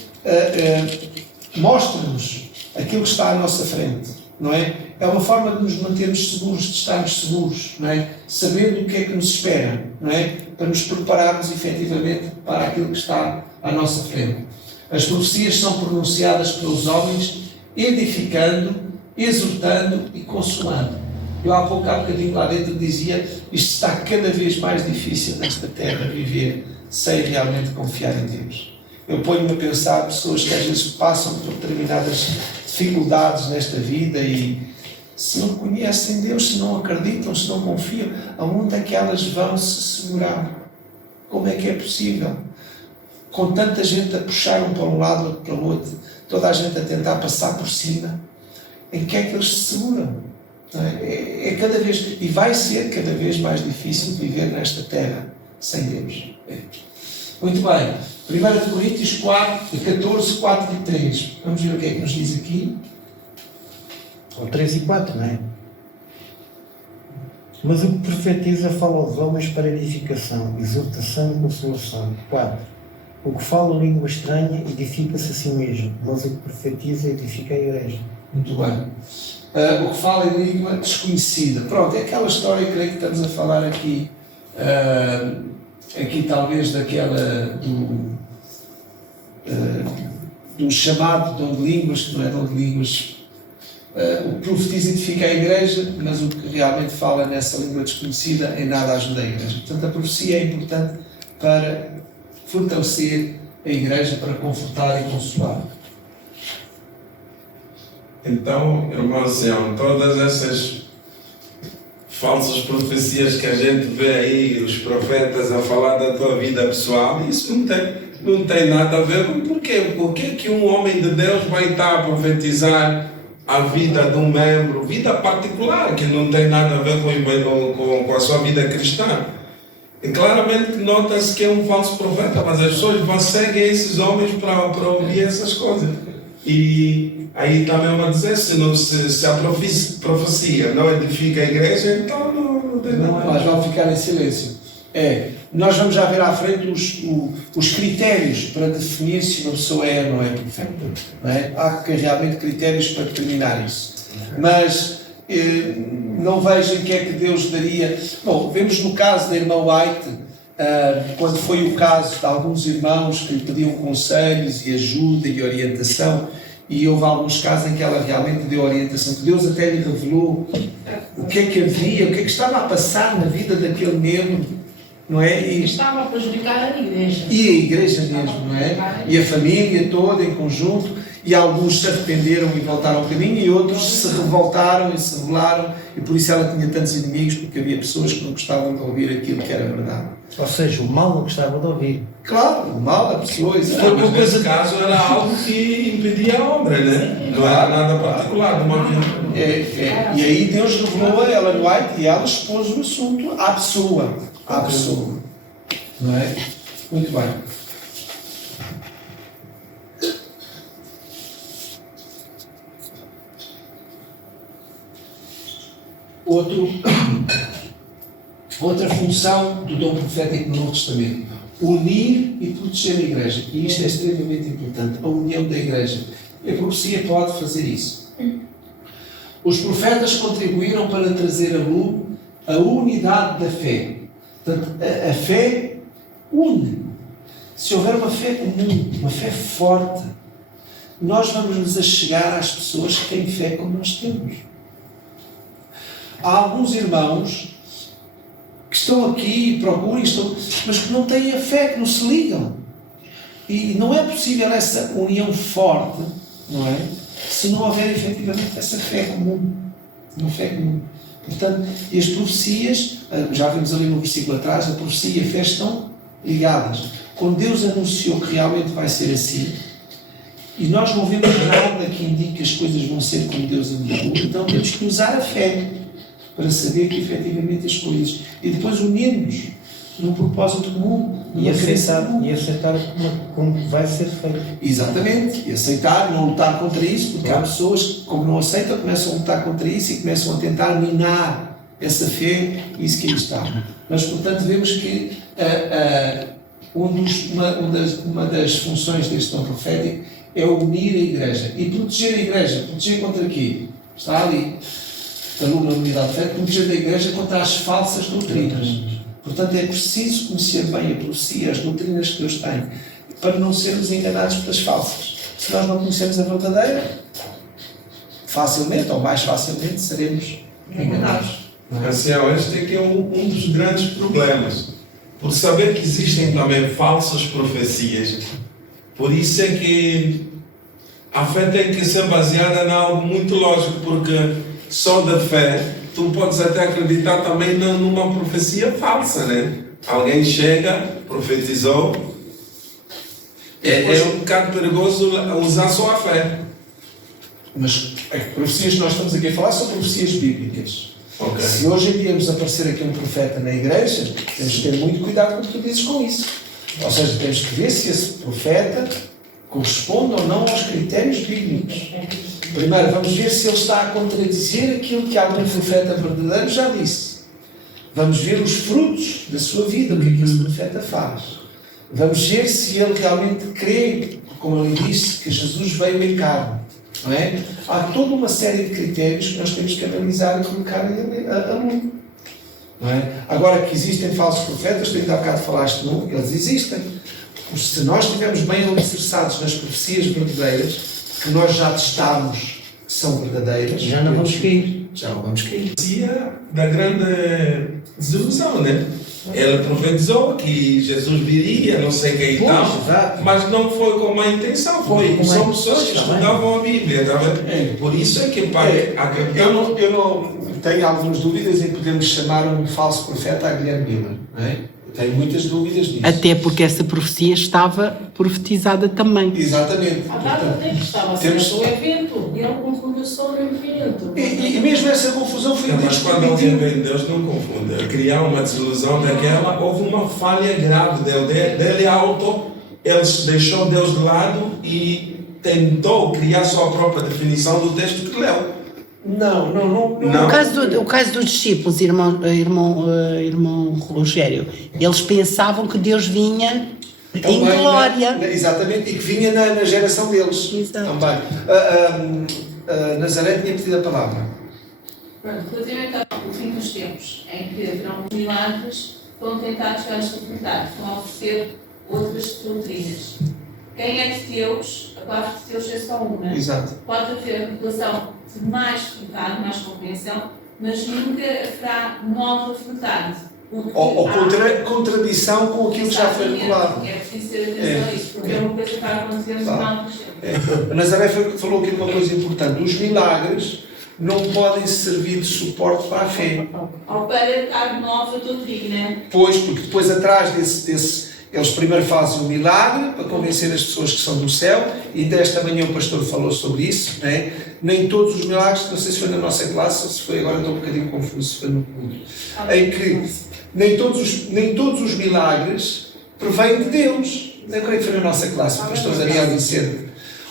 mostra-nos aquilo que está à nossa frente, não é? É uma forma de nos mantermos seguros, de estarmos seguros, não é? Sabendo o que é que nos espera, não é? Para nos prepararmos efetivamente para aquilo que está à nossa frente. As profecias são pronunciadas pelos homens, edificando, exortando e consolando. Eu há bocadinho lá dentro dizia, isto está cada vez mais difícil nesta terra viver sem realmente confiar em Deus. Eu ponho-me a pensar pessoas que às vezes passam por determinadas dificuldades nesta vida e se não conhecem Deus, se não acreditam, se não confiam, aonde é que elas vão se segurar? Como é que é possível? Com tanta gente a puxar um para um lado, outro para o outro, toda a gente a tentar passar por cima, em que é que eles se seguram? É cada vez, e vai ser cada vez mais difícil viver nesta terra sem Deus. Muito bem. 1 Coríntios 14, 4 e 3. Vamos ver o que é que nos diz aqui. Ou 3 e 4, não é? Mas o que profetiza fala aos homens para edificação, exortação e consolação. 4. O que fala língua estranha edifica-se a si mesmo, mas o que profetiza edifica a igreja. Muito bem. O que fala em língua desconhecida. Pronto, é aquela história, creio que estamos a falar aqui, aqui talvez daquela do chamado dom de línguas, que não é dom de línguas o que profetiza edifica a igreja, mas o que realmente fala nessa língua desconhecida em nada ajuda a igreja. Portanto, a profecia é importante para fortalecer a igreja, para confortar e consolar. Então, irmão Sião, todas essas falsas profecias que a gente vê aí, os profetas a falar da tua vida pessoal, isso não tem nada a ver com porquê. Por que um homem de Deus vai estar a profetizar a vida de um membro, vida particular, que não tem nada a ver com a sua vida cristã? E claramente nota-se que é um falso profeta, mas as pessoas seguem esses homens para ouvir essas coisas. E aí também vamos dizer, se a profecia não edifica a igreja, então não tem nada. Nós vamos ficar em silêncio. Nós vamos já ver à frente os critérios para definir se uma pessoa é ou não é profeta. Não é? Há realmente critérios para determinar isso. Mas não vejo em que é que Deus daria. Bom, vemos no caso da irmã White, quando foi o caso de alguns irmãos que lhe pediam conselhos e ajuda e orientação, e houve alguns casos em que ela realmente deu orientação, que Deus até lhe revelou o que é que havia, o que é que estava a passar na vida daquele membro, não é? E estava a prejudicar a igreja. E a igreja mesmo, não é? E a família toda em conjunto, e alguns se arrependeram e voltaram ao caminho, e outros se revoltaram e se rebelaram, e por isso ela tinha tantos inimigos, porque havia pessoas que não gostavam de ouvir aquilo que era verdade. Ou seja, o mal não gostava de ouvir. Claro, o mal da pessoa. Mas nesse caso era algo que impedia a obra, né? Não era nada particular de uma vida. E aí Deus revelou a Ellen White e ela expôs o assunto à pessoa. À pessoa. Não é? Muito bem. Outra função do dom profético no Novo Testamento: unir e proteger a igreja. E isto é extremamente importante, a união da igreja. E a profecia pode fazer isso. Os profetas contribuíram para trazer a unidade da fé. Portanto, a fé une. Se houver uma fé comum, uma fé forte, nós vamos nos achegar às pessoas que têm fé como nós temos. Há alguns irmãos que estão aqui e procuram, mas que não têm a fé, que não se ligam. E não é possível essa união forte, não é? Se não houver efetivamente essa fé comum. Uma fé comum. Portanto, e as profecias, já vimos ali no versículo atrás, a profecia e a fé estão ligadas. Quando Deus anunciou que realmente vai ser assim, e nós não vemos nada que indique que as coisas vão ser como Deus indicou, então temos que usar a fé para saber que efetivamente as coisas, e depois unirmos num propósito comum, e aceitar como vai ser feito. Exatamente, e aceitar, não lutar contra isso, porque há pessoas que, como não aceitam, começam a lutar contra isso e começam a tentar minar essa fé, isso que aí está. Mas, portanto, vemos que uma das funções deste dom profético é unir a igreja e proteger a igreja. Proteger contra quê? Está ali. Aluna da unidade de fé, proteger a igreja contra as falsas doutrinas. Portanto, é preciso conhecer bem a profecia, as doutrinas que Deus tem, para não sermos enganados pelas falsas. Se nós não conhecermos a verdadeira, facilmente ou mais facilmente seremos enganados. Assim, este aqui é um dos grandes problemas. Por saber que existem também falsas profecias, por isso é que a fé tem que ser baseada em algo muito lógico, porque só da fé tu podes até acreditar também numa profecia falsa, né? Alguém chega, profetizou, é um bocado perigoso usar só a fé. Mas as profecias que nós estamos aqui a falar são profecias bíblicas. Okay. Se hoje em dia nos aparecer aqui um profeta na igreja, temos que ter muito cuidado com o que tu dizes com isso. Ou seja, temos que ver se esse profeta corresponde ou não aos critérios bíblicos. Primeiro, vamos ver se ele está a contradizer aquilo que algum profeta verdadeiro já disse. Vamos ver os frutos da sua vida, o que é que esse profeta faz. Vamos ver se ele realmente crê, como ele disse, que Jesus veio em carne. Não é? Há toda uma série de critérios que nós temos que analisar e colocar a luz. Não é? Agora que existem falsos profetas, tu ainda há bocado falaste num, eles existem. Se nós estivermos bem alicerçados nas profecias verdadeiras, que nós já testámos, são verdadeiras. Já não vamos cair. Já não vamos cair. Da grande desilusão, né? Ele profetizou que Jesus viria, não sei quem e Pois, tal, exato. mas não foi com a intenção, são pessoas que estudavam a Bíblia, tá vendo? Por isso é que o pai acreditava. Eu não tenho algumas dúvidas em podermos chamar um falso profeta a Guilherme Miller, não é? Tenho muitas dúvidas nisso. Até porque essa profecia estava profetizada também. Exatamente. A data Portanto, tem que estava temos- sendo o evento. E ele confundiu sobre o evento. e mesmo essa confusão foi Não, mas Deus quando alguém permitiu. vem, Deus não confunde. Criar uma desilusão daquela, houve uma falha grave dele ele deixou Deus de lado e tentou criar a sua própria definição do texto que leu. Não. O caso dos discípulos, irmão Rogério, eles pensavam que Deus vinha em Também, glória. Exatamente, e que vinha na geração deles. Exato. Também. Nazaré tinha pedido a palavra. Pronto, relativamente ao fim dos tempos, em que haverão milagres, vão tentar chegar a suportar, vão oferecer outras doutrinas. Quem é de Deus, a palavra de Deus é só uma. Exato. Pode haver revelação de mais verdade, mais compreensão, mas nunca haverá nova verdade. Ou contradição com aquilo que já foi revelado. É preciso ter atenção a isso, porque é uma coisa que vai acontecer no final dos tempos. A Nazaré falou aqui uma coisa importante. Os milagres não podem servir de suporte para a fé. Ou para dar nova doutrina. Pois, porque depois atrás eles primeiro fazem o milagre para convencer as pessoas que são do céu, e desta manhã o pastor falou sobre isso, né? Nem todos os milagres, não sei se foi na nossa classe ou se foi agora, estou um bocadinho confuso, se foi no culto, em que nem todos os milagres provêm de Deus. Eu creio que foi na nossa classe, o pastor Daniel disse.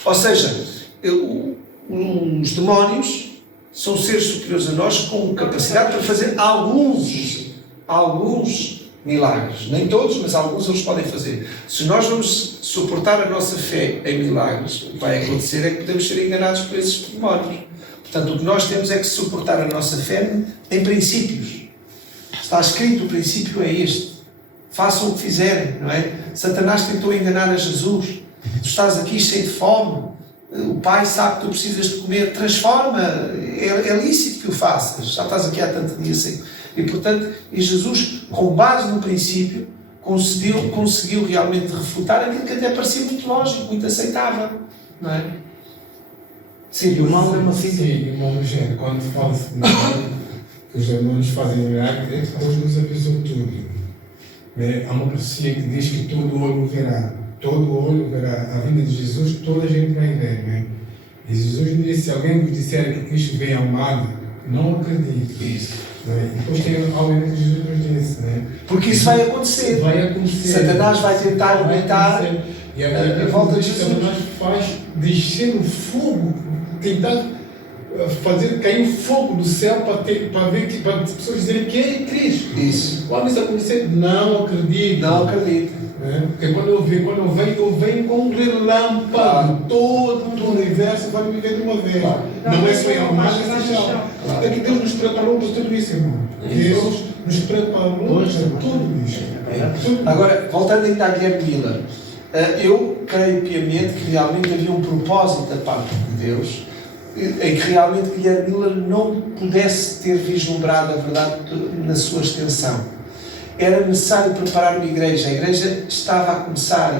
Ou seja, os demónios são seres superiores a nós com capacidade para fazer alguns milagres. Nem todos, mas alguns eles podem fazer. Se nós vamos suportar a nossa fé em milagres, o que vai acontecer é que podemos ser enganados por esses demónios. Portanto, o que nós temos é que suportar a nossa fé em princípios. Está escrito, o princípio é este. Façam o que fizerem, não é? Satanás tentou enganar a Jesus. Tu estás aqui cheio de fome. O Pai sabe que tu precisas de comer. Transforma. É lícito que o faças. Já estás aqui há tanto dia sem. E, portanto, Jesus, com base no princípio, conseguiu realmente refutar aquilo que até parecia muito lógico, muito aceitável. Não é? Sim, o mal é uma Sim, irmão Rogério, quando fala-se que os demônios fazem milagres, Deus nos avisou tudo. Né? Há uma profecia que diz que todo olho verá a vinda de Jesus, toda a gente vai ver. Né? E Jesus disse: se alguém vos disser que Cristo vem ao lado, não acredite. Isso. Né? E depois tem algo que Jesus nos disse. Né? Porque isso vai acontecer. Vai acontecer. Satanás vai tentar aumentar e a volta de Jesus. Satanás faz descer o fogo, tentar fazer cair o fogo do céu para as pessoas dizerem que é Cristo. Isso. Quando isso acontecer, não acredito. Não acredito. Né? Porque quando eu venho com um relâmpago, Claro. todo o universo vai me ver de uma vez. Não é só em Almada, mas em chão. É que Deus nos preparou para tudo isso, irmão. Deus nos preparou para tudo isso. Agora, voltando ainda a Guilherme Miller, eu creio piamente que realmente havia um propósito da parte de Deus, em que realmente Guilherme Miller não pudesse ter vislumbrado a verdade na sua extensão. Era necessário preparar uma igreja. A igreja estava a começar,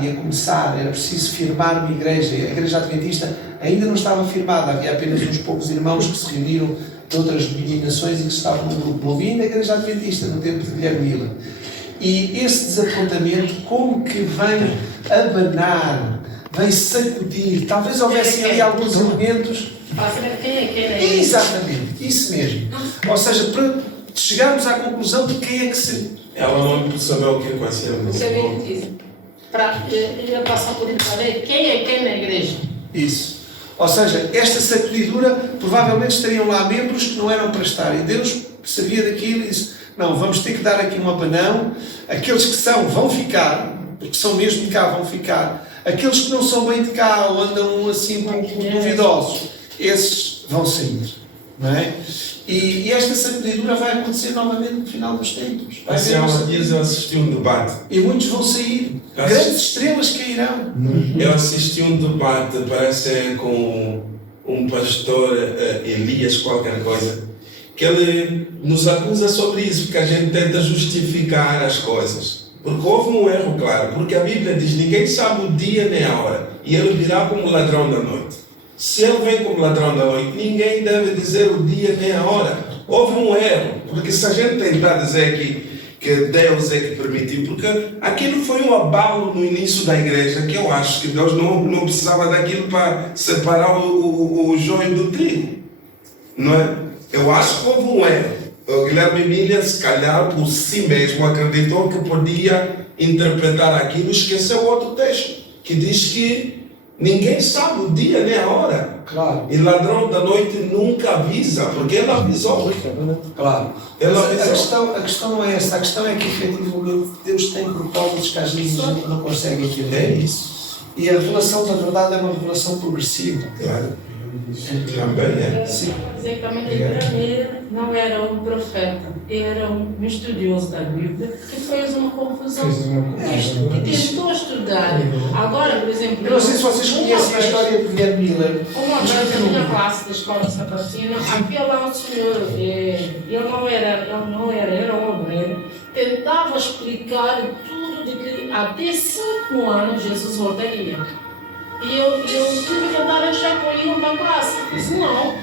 era preciso firmar uma igreja. A igreja adventista ainda não estava firmada, havia apenas uns poucos irmãos que se reuniram de outras denominações e que estavam num grupo ouvindo a igreja adventista no tempo de Guilherme Miller. E esse desapontamento, como que vem abanar, vem sacudir, talvez houvessem ali alguns elementos. Para saber quem é quem é. Exatamente, isso mesmo. Ou seja, para chegarmos à conclusão de quem é que se. Ela não sabia o que acontecia. Você vê que diz. Para ele passar por isso, para ver quem é quem na igreja. Isso. Ou seja, esta sacudidura, provavelmente estariam lá membros que não eram para estar. E Deus sabia daquilo e disse: não, vamos ter que dar aqui um abanão. Aqueles que são, vão ficar, porque são mesmo de cá, vão ficar. Aqueles que não são bem de cá ou andam assim um pouco duvidosos, esses vão sair. Não é? E esta sacudidura vai acontecer novamente no final dos tempos. Há dias eu assisti um debate. E muitos vão sair. Grandes estrelas cairão. Eu assisti um debate, parece com um pastor Elias qualquer coisa, que ele nos acusa sobre isso, porque a gente tenta justificar as coisas. Porque houve um erro, claro, porque a Bíblia diz: ninguém sabe o dia nem a hora, e ele virá como ladrão da noite. Se ele vem como ladrão da noite, ninguém deve dizer o dia nem a hora. Houve um erro, porque se a gente tentar dizer que Deus é que permitiu, porque aquilo foi um abalo no início da igreja, que eu acho que Deus não precisava daquilo para separar o joio do trigo, não é? Eu acho que houve um erro. O Guilherme Miller, se calhar por si mesmo, acreditou que podia interpretar aquilo e esqueceu outro texto, que diz que ninguém sabe o dia nem a hora. Claro. E ladrão da noite nunca avisa, porque ele avisou. Claro. A questão não é essa. A questão é que, efetivamente, Deus tem propósitos que às vezes a gente não consegue entender. É isso. E a revelação da verdade é uma revelação progressiva. Claro. Também é. Sim. Dizer que também que ele não era um profeta, ele era um estudioso da Bíblia que fez uma confusão. E tentou estudar. Agora, por exemplo, Eu não sei se vocês conhecem a história de Guilherme Miller. uma vez na minha classe da escola sabatina, havia lá um senhor, ele não era homem, ele tentava explicar tudo de que até 5 anos Jesus voltaria. E eu tive que tentar achar com ele na classe. Eu disse, não.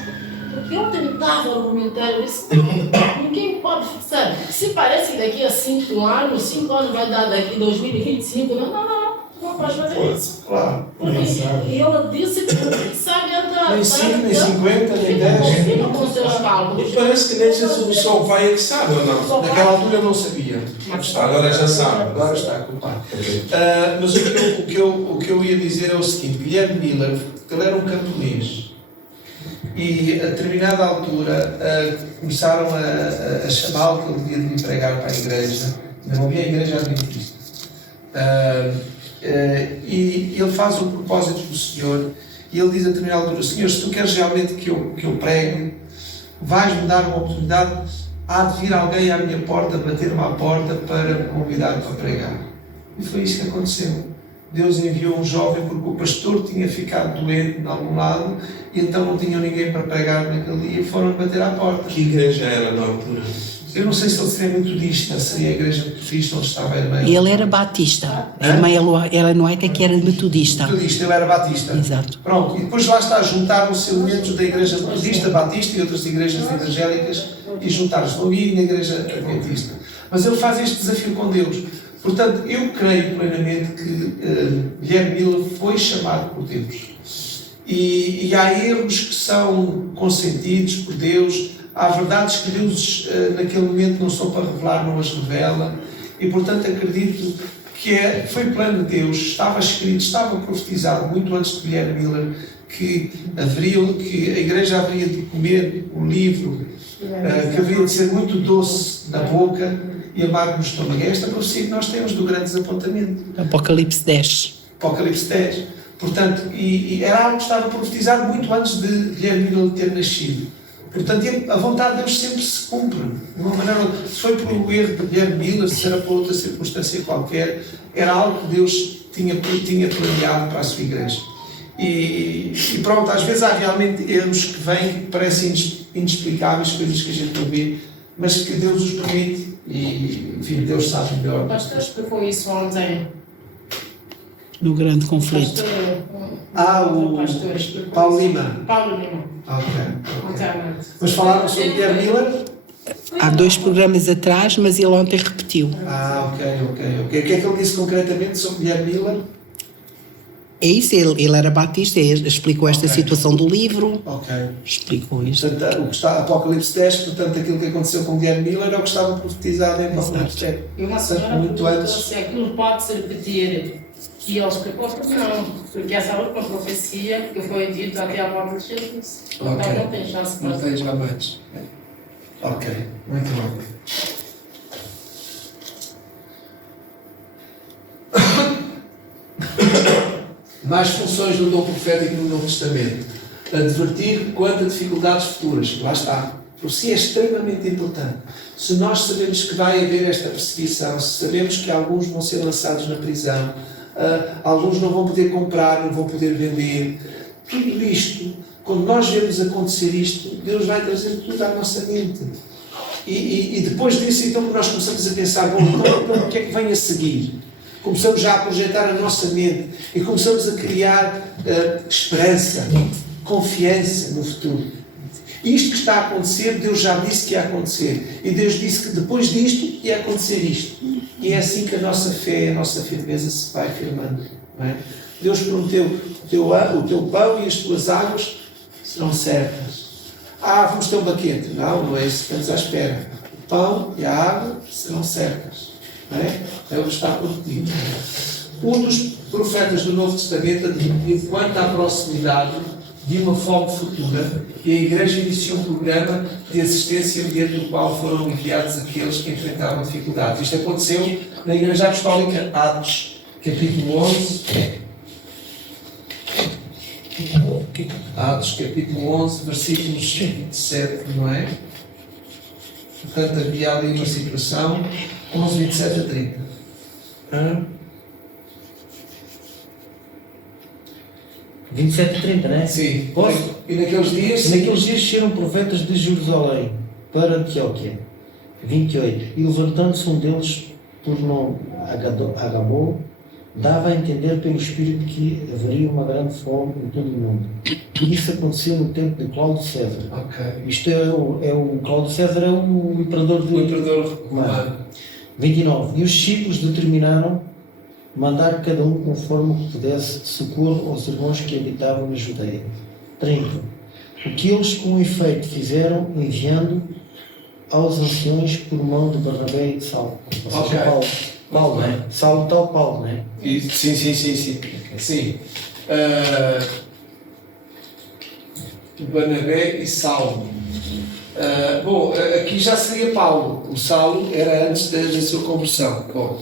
Porque eu tentava argumentar, eu disse, não, ninguém pode fixar. Se parece que daqui a 5 anos, 5 anos vai dar daqui a 2025, não pode fazer isso. Claro. Porque ele disse que sabe andar. Nem 5, nem 50, nem 10. Fica com seus cálculos. E parece que nem Jesus, só o Pai é que sabe ou não? Naquela altura eu não sabia. Agora já sabe. Agora está, compadre. Mas o que eu ia dizer é o seguinte: Guilherme Miller, ele era um camponês. E a determinada altura começaram a chamá-lo que ele devia de vir pregar para a igreja. Não havia a igreja adventista. E ele faz o propósito do Senhor. E ele diz a determinada altura: Senhor, se tu queres realmente que eu pregue, vais-me dar uma oportunidade. Há de vir alguém à minha porta, bater-me à porta para me convidar para pregar. E foi isso que aconteceu. Deus enviou um jovem porque o pastor tinha ficado doente de algum lado e então não tinham ninguém para pregar naquele dia e foram bater à porta. Que igreja era na altura? Eu não sei se ele seria metodista, seria a igreja metodista onde estava a irmã. Ele era batista. A irmã Ela que era metodista. Metodista, ele era batista. Exato. Pronto, e depois lá está, juntaram-se elementos da igreja metodista, batista e outras igrejas evangélicas e juntaram-se. Não havia na igreja adventista. Mas ele faz este desafio com Deus. Portanto, eu creio plenamente que Guilherme Miller foi chamado por Deus. E há erros que são consentidos por Deus, há verdades que Deus naquele momento não são para revelar, não as revela. E, portanto, acredito que foi plano de Deus, estava escrito, estava profetizado muito antes de Guilherme Miller que a igreja haveria de comer o livro, que haveria de ser muito doce na boca e amargo no estômago. É esta profecia que nós temos do grande desapontamento. Apocalipse 10. Apocalipse 10. Portanto, e era algo que estava profetizado muito antes de Guilherme Miller ter nascido. Portanto, a vontade de Deus sempre se cumpre. De uma maneira, se foi por um erro de Guilherme Miller, se era por outra circunstância qualquer, era algo que Deus tinha planeado para a sua igreja. E pronto, às vezes há realmente erros que vêm que parecem inexplicáveis, coisas que a gente não vê, mas que Deus os permite e, enfim, Deus sabe melhor. O pastor explicou isso ontem. No grande conflito. O Paulo Lima. Paulo Lima. Ok. Ontem à noite. Mas falaram sobre Guilherme Miller? Há 2 programas atrás, mas ele ontem repetiu. Ok. O que é que ele disse concretamente sobre Guilherme Miller? É isso, ele era batista, explicou esta situação do livro, explicou isto. Portanto, o que está Apocalipse 10, portanto, aquilo que aconteceu com Guilherme Miller é o que estava profetizado em Apocalipse 10. E uma senhora muito antes. se aquilo pode se repetir. E ele explicou que não, porque essa última profecia que foi dita até a morte de Jesus. Então não tem chance para não tem jamais. Ok, muito bom. Mais funções do dom profético no Novo Testamento. Advertir quanto a dificuldades futuras. Lá está. Profecia é extremamente importante. Se nós sabemos que vai haver esta perseguição, se sabemos que alguns vão ser lançados na prisão, alguns não vão poder comprar, não vão poder vender, tudo isto quando nós vemos acontecer isto, Deus vai trazer tudo à nossa mente. E depois disso, então, nós começamos a pensar, bom, então o que é que vem a seguir? Começamos já a projetar a nossa mente e começamos a criar esperança, confiança no futuro. Isto que está a acontecer, Deus já disse que ia acontecer. E Deus disse que depois disto ia acontecer isto. E é assim que a nossa fé, a nossa firmeza se vai firmando. Não é? Deus prometeu, o teu pão e as tuas águas serão certas. Vamos ter um banquete. Não é isso que estamos à espera. O pão e a água serão certas. Não é? Ele está prometido. Um dos profetas do Novo Testamento advertiu quanto à proximidade de uma fome futura, e a Igreja iniciou um programa de assistência mediante o qual foram enviados aqueles que enfrentavam dificuldades. Isto aconteceu na Igreja Apostólica, Atos, capítulo 11. Atos, capítulo 11, versículos 27, não é? Portanto, havia ali uma situação, 11, 27 a 30. 27 e 30, não é? Sim. Posso? E naqueles dias... E naqueles dias desceram profetas de Jerusalém para Antioquia. 28. E levantando-se um deles, por nome Agabô, dava a entender pelo Espírito que haveria uma grande fome em todo o mundo. E isso aconteceu no tempo de Cláudio César. Ok. Isto o Cláudio César é o imperador O imperador romano. 29. E os discípulos determinaram mandar cada um conforme o que pudesse socorro aos irmãos que habitavam na Judeia. 30. O que eles com efeito fizeram, enviando aos anciões por mão de Barnabé e de Saulo. Ou seja, Paulo, não é? Saulo tal Paulo, não é? Sim. Barnabé e Saulo. Bom, aqui já seria Paulo. O Saulo era antes da sua conversão. Bom,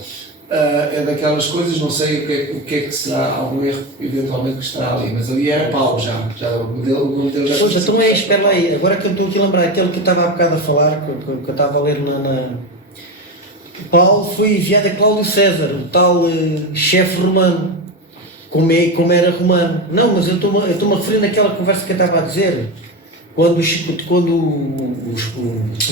é daquelas coisas, não sei o que é que será, algum erro eventualmente que estará ali, mas ali era Paulo já o nome dele já... Pois, então espera aí, agora que eu estou aqui a lembrar, aquele que eu estava há bocado a falar, que eu estava a ler Paulo foi enviado a Cláudio César, o tal chefe romano, como era romano. Não, mas eu estou-me a referir naquela conversa que eu estava a dizer. Quando os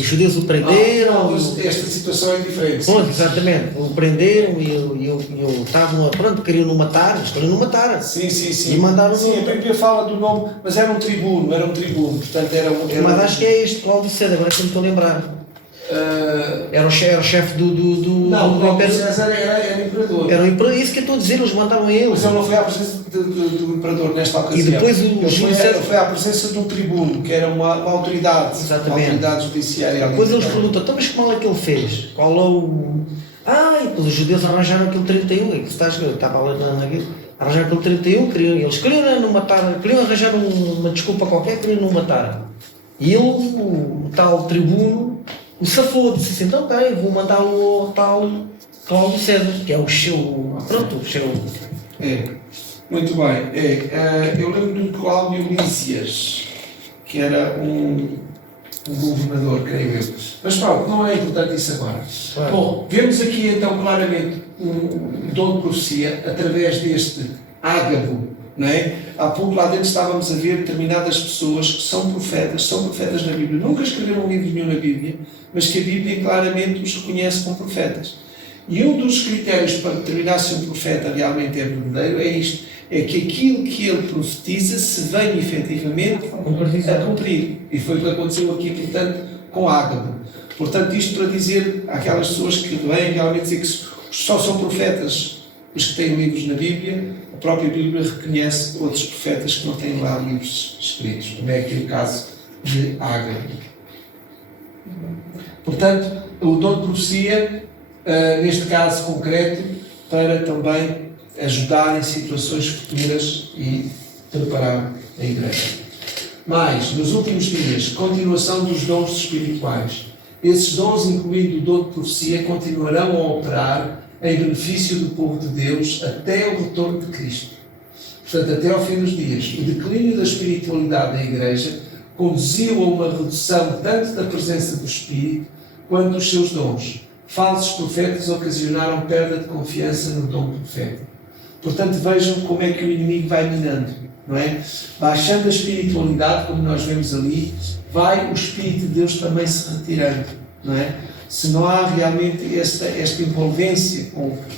judeus o prenderam... esta situação é diferente. Pois, exatamente. O prenderam e ele estavam queriam-no matar. Sim. E mandaram... Sim, a Bíblia fala do nome, mas era um tribuno, portanto era Mas acho que é este, Cláudio César, agora que me estou a lembrar. Era o chefe do Não, Cláudio César era imperador. Era o imperador, isso que eu estou a dizer, eles mandaram a ele. Mas ele não foi à presença do imperador nesta ocasião. E depois ele foi à presença do tribuno, que era uma autoridade. Exatamente. Uma autoridade judiciária. Depois eles perguntam, então, mas que mal é que ele fez? Qual é o... e depois os judeus arranjaram aquele 31, é que estava lá na Bíblia. Arranjaram aquele 31, eles queriam não matar, queriam arranjar uma desculpa qualquer, queriam não matar. E ele, o tal tribuno, o safou, disse assim, então eu vou mandá-lo ao tal Cláudio César, que é o seu... Muito bem. Eu lembro de um Cláudio Lísias, que era um governador, creio eu. Mas pronto, não é importante isso agora. Claro. Bom, vemos aqui então claramente um dom de profecia através deste Ágabo, não é? Há pouco lá dentro estávamos a ver determinadas pessoas que são profetas na Bíblia. Nunca escreveram um livro nenhum na Bíblia, mas que a Bíblia claramente os reconhece como profetas. E um dos critérios para determinar se um profeta realmente é verdadeiro é isto, é que aquilo que ele profetiza se vem efetivamente a cumprir. E foi o que aconteceu aqui, portanto, com Ágabo. Portanto, isto para dizer àquelas pessoas que vêm realmente dizer que só são profetas os que têm livros na Bíblia, a própria Bíblia reconhece outros profetas que não têm lá livros escritos, como é aqui o caso de Ágabo. Portanto, o dom de profecia, neste caso concreto, para também ajudar em situações futuras e preparar a Igreja. Mas, nos últimos dias, continuação dos dons espirituais. Esses dons, incluindo o dom de profecia, continuarão a operar em benefício do povo de Deus até o retorno de Cristo. Portanto, até ao fim dos dias. O declínio da espiritualidade da Igreja conduziu a uma redução tanto da presença do Espírito quanto dos seus dons. Falsos profetas ocasionaram perda de confiança no dom profético. Portanto, vejam como é que o inimigo vai minando, não é? Baixando a espiritualidade, como nós vemos ali, vai o Espírito de Deus também se retirando, não é? Se não há realmente esta envolvência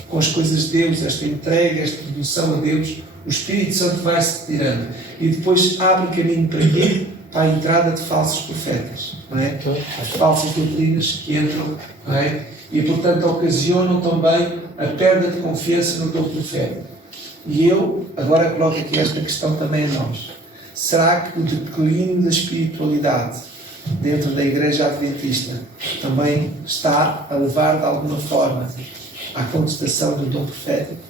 com as coisas de Deus, esta entrega, esta devoção a Deus, o Espírito Santo vai se retirando. E depois abre caminho para quê? Para a entrada de falsos profetas, não é? As falsas doutrinas que entram, não é? E portanto ocasionam também a perda de confiança no dom profético. E eu agora coloco aqui esta questão também a nós. Será que o declínio da espiritualidade dentro da Igreja Adventista também está a levar de alguma forma à contestação do dom profético?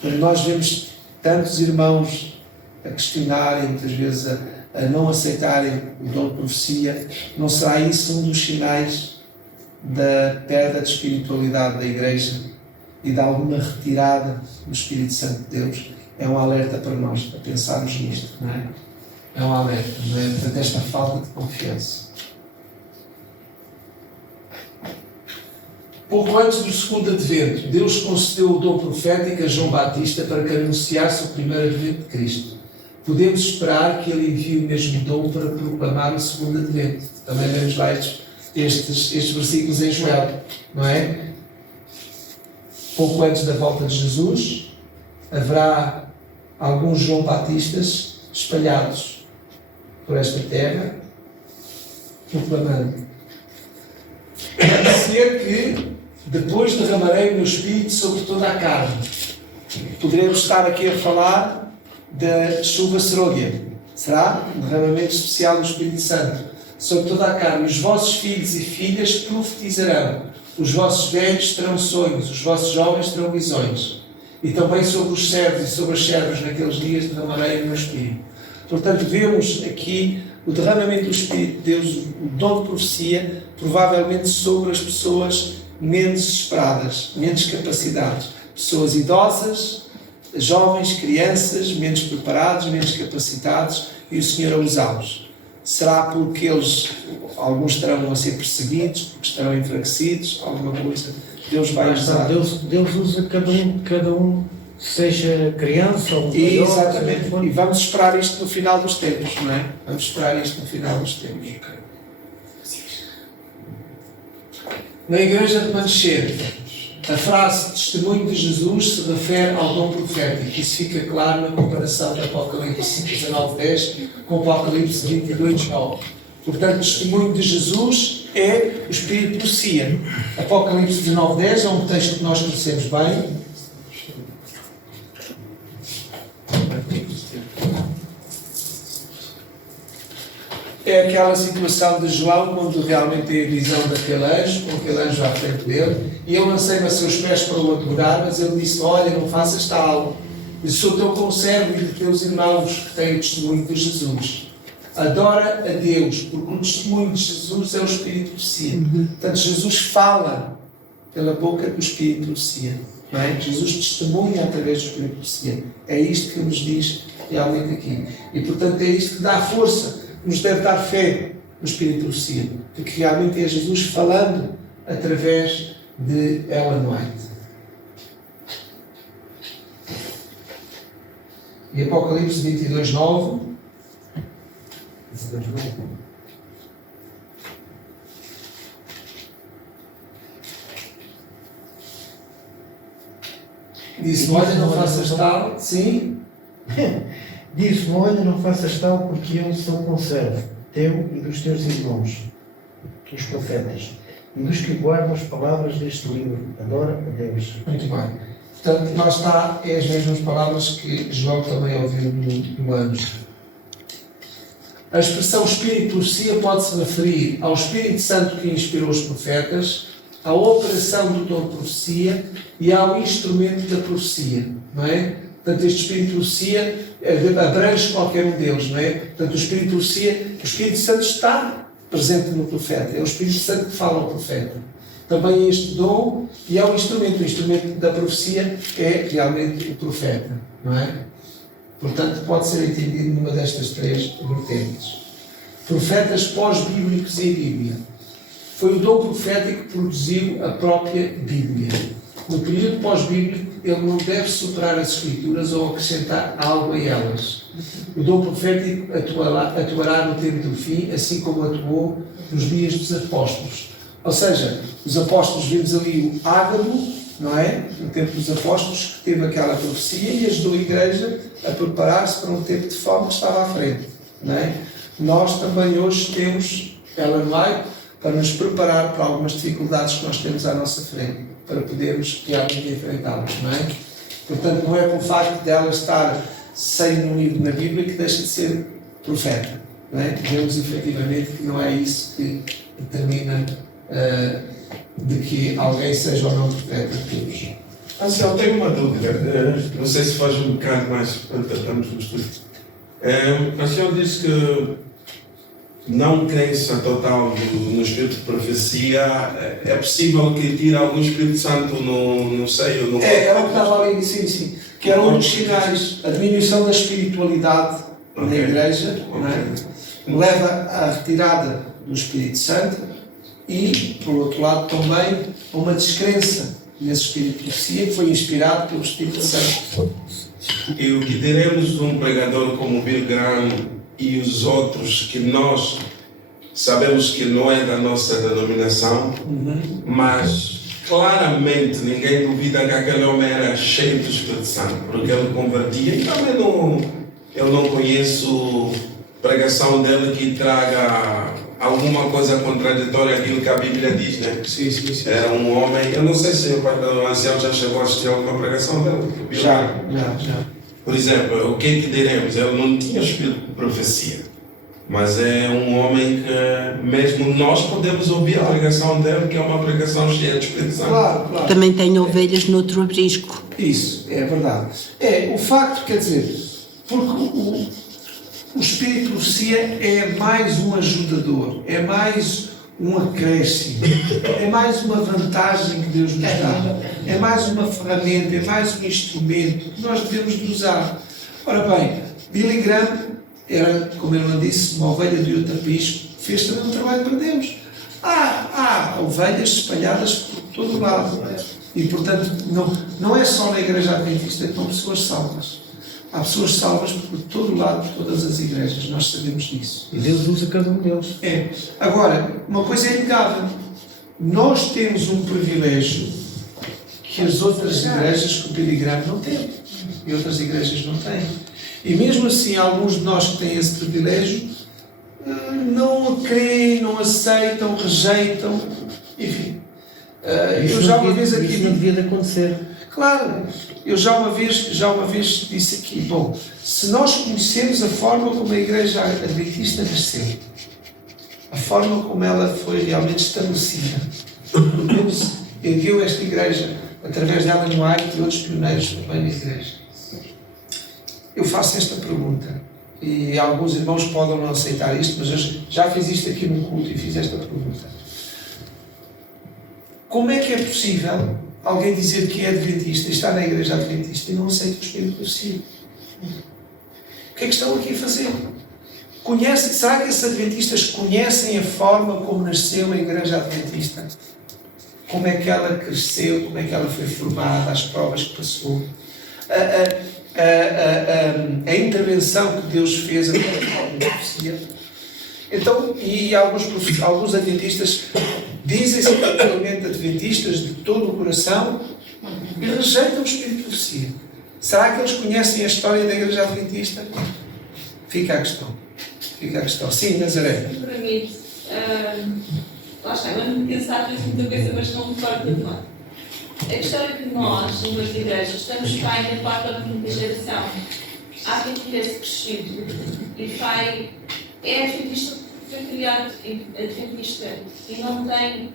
Quando nós vemos tantos irmãos a questionarem, muitas vezes a não aceitarem o dom de profecia, não será isso um dos sinais da perda de espiritualidade da Igreja e de alguma retirada do Espírito Santo de Deus? É um alerta para nós, para pensarmos nisto, não é? É um alerta, não é? Para esta falta de confiança. Pouco antes do segundo advento, Deus concedeu o dom profético a João Batista para que anunciasse o primeiro advento de Cristo. Podemos esperar que ele envie o mesmo dom para proclamar o segundo advento. Também vemos lá estes versículos em Joel, não é? Pouco antes da volta de Jesus, haverá alguns João Batistas espalhados por esta terra, proclamando: deve ser que depois derramarei o meu Espírito sobre toda a carne. Poderemos estar aqui a falar da chuva seródia. Será um derramamento especial do Espírito Santo sobre toda a carne. Os vossos filhos e filhas profetizarão, os vossos velhos terão sonhos, os vossos jovens terão visões. E também sobre os servos e sobre as servas naqueles dias derramarei o meu Espírito. Portanto, vemos aqui o derramamento do Espírito de Deus, o dom de profecia, provavelmente sobre as pessoas menos esperadas, menos capacitadas. Pessoas idosas, jovens, crianças, menos preparados, menos capacitados, e o Senhor a usá-los. Será porque alguns estarão a ser perseguidos, porque estarão enfraquecidos, alguma coisa? Deus vai usar. Deus usa cada um, seja criança ou maior. Exatamente. E vamos esperar isto no final dos tempos, não é? Vamos esperar isto no final dos tempos. Na Igreja de Manchester, a frase testemunho de Jesus se refere ao dom profético. Isso fica claro na comparação do Apocalipse 19:10 com o Apocalipse 22:9. Portanto, o testemunho de Jesus é o Espírito de profecia. Apocalipse 19:10 é um texto que nós conhecemos bem. É aquela situação de João, quando realmente tem a visão daquele anjo, com aquele anjo à frente dele, e eu lancei-me a seus pés para o adorar, mas ele disse: olha, não faças tal. Eu sou teu conservo e de teus irmãos que têm o testemunho de Jesus. Adora a Deus, porque o testemunho de Jesus é o Espírito de profecia. Portanto, Jesus fala pela boca do Espírito de profecia. Não é? Jesus testemunha através do Espírito de profecia. É isto que nos diz realmente aqui. E, portanto, é isto que dá força, nos deve dar fé no Espírito de profecia, porque realmente é Jesus falando através de Ellen White. E Apocalipse 22:9 disse: olha, não faças tal. Sim. Disse-me: olha, não faças tal, porque eu sou conservo teu e dos teus irmãos, dos profetas, e dos que guardam as palavras deste livro. Adora a Deus. Muito bem. Portanto, lá está, é as mesmas palavras que João também ouviu no anjo. A expressão Espírito de profecia pode-se referir ao Espírito Santo que inspirou os profetas, à operação do dom de profecia e ao instrumento da profecia, não é? Portanto, este Espírito de profecia abrange qualquer um deles, não é? Portanto, o Espírito de profecia, o Espírito Santo está presente no profeta, é o Espírito Santo que fala ao profeta. Também é este dom e é o instrumento da profecia é realmente o profeta, não é? Portanto, pode ser entendido numa destas três vertentes. Profetas pós-bíblicos em Bíblia. Foi o dom profético que produziu a própria Bíblia. No período pós-bíblico, ele não deve superar as Escrituras ou acrescentar algo a elas. O dom profético atuará no tempo do fim, assim como atuou nos dias dos apóstolos. Ou seja, os apóstolos, vimos ali o Ágabo, não é? No tempo dos apóstolos, que teve aquela profecia e ajudou a igreja a preparar-se para um tempo de fome que estava à frente, não é? Nós também hoje temos Ellen White para nos preparar para algumas dificuldades que nós temos à nossa frente, para podermos realmente enfrentá-las, não é? Portanto, não é pelo facto dela estar sem um livro na Bíblia que deixa de ser profeta, não é? Vemos efetivamente que não é isso que determina de que alguém seja ou não profeta de Deus. Assim, eu tenho uma dúvida, não sei se faz um bocado mais quando tratamos do estudo. A senhora diz que não crença total no Espírito de Profecia, é possível que tire algum Espírito Santo no seio? No Era o que estava ali, sim, que era um dos sinais, a diminuição da espiritualidade na igreja, não é? Leva à retirada do Espírito Santo e, por outro lado, também a uma descrença nesse Espírito de Profecia que foi inspirado pelo Espírito Santo. E o que teremos de um pregador como Bill Graham e os outros que nós sabemos que não é da nossa denominação, mas claramente ninguém duvida que aquele homem era cheio do Espírito Santo, porque ele convertia, e também eu não conheço pregação dele que traga alguma coisa contraditória àquilo que a Bíblia diz, né? Sim. Era um homem, eu não sei se o ancião já chegou a assistir alguma pregação dele. Já. Por exemplo, o que diremos? Ele não tinha espírito de profecia, mas é um homem que mesmo nós podemos ouvir a pregação dele, que é uma pregação cheia de Espírito Santo. Claro. Também tem ovelhas noutro aprisco. Isso, é verdade. O facto, quer dizer, porque o Espírito de Profecia é mais um ajudador, é mais um acréscimo, é mais uma vantagem que Deus nos dá, é mais uma ferramenta, é mais um instrumento que nós devemos de usar. Ora bem, Billy Graham era, como eu disse, uma ovelha de outro aprisco, fez também um trabalho para Deus. Há ovelhas espalhadas por todo o lado, e portanto não é só na Igreja Adventista que estão pessoas salvas. Há pessoas salvas por todo o lado, por todas as igrejas, nós sabemos disso. E Deus usa cada um deles. Agora, uma coisa é inegável. Nós temos um privilégio que as outras igrejas, que o Billy Graham não tem. E outras igrejas não têm. E mesmo assim, alguns de nós que têm esse privilégio não creem, não aceitam, rejeitam. Enfim. Eu já uma vez aqui... Isso não devia de acontecer. Claro, eu já uma vez disse aqui, bom, se nós conhecemos a forma como a Igreja Adventista nasceu, a forma como ela foi realmente estabelecida, Deus ergueu esta Igreja através de Ellen White e outros pioneiros também na Igreja. Eu faço esta pergunta, e alguns irmãos podem não aceitar isto, mas eu já fiz isto aqui num culto e fiz esta pergunta. Como é que é possível alguém dizer que é adventista e está na Igreja Adventista e não aceita o Espírito de Profecia? O que é que estão aqui a fazer? Será que esses adventistas conhecem a forma como nasceu a Igreja Adventista? Como é que ela cresceu, como é que ela foi formada, as provas que passou, a intervenção que Deus fez através da profecia? Então, e alguns adventistas dizem-se totalmente adventistas de todo o coração e rejeitam o Espírito de Profecia. Será que eles conhecem a história da Igreja Adventista? Fica a questão. Sim, Nazaré. Me permite, lá está, eu ando a pensar muita coisa, mas não me importa de nada. A questão é que nós, nas igrejas, estamos pai da quarta ou quinta geração. Há quem tivesse crescido e pai é adventista, foi criado adventista e não tem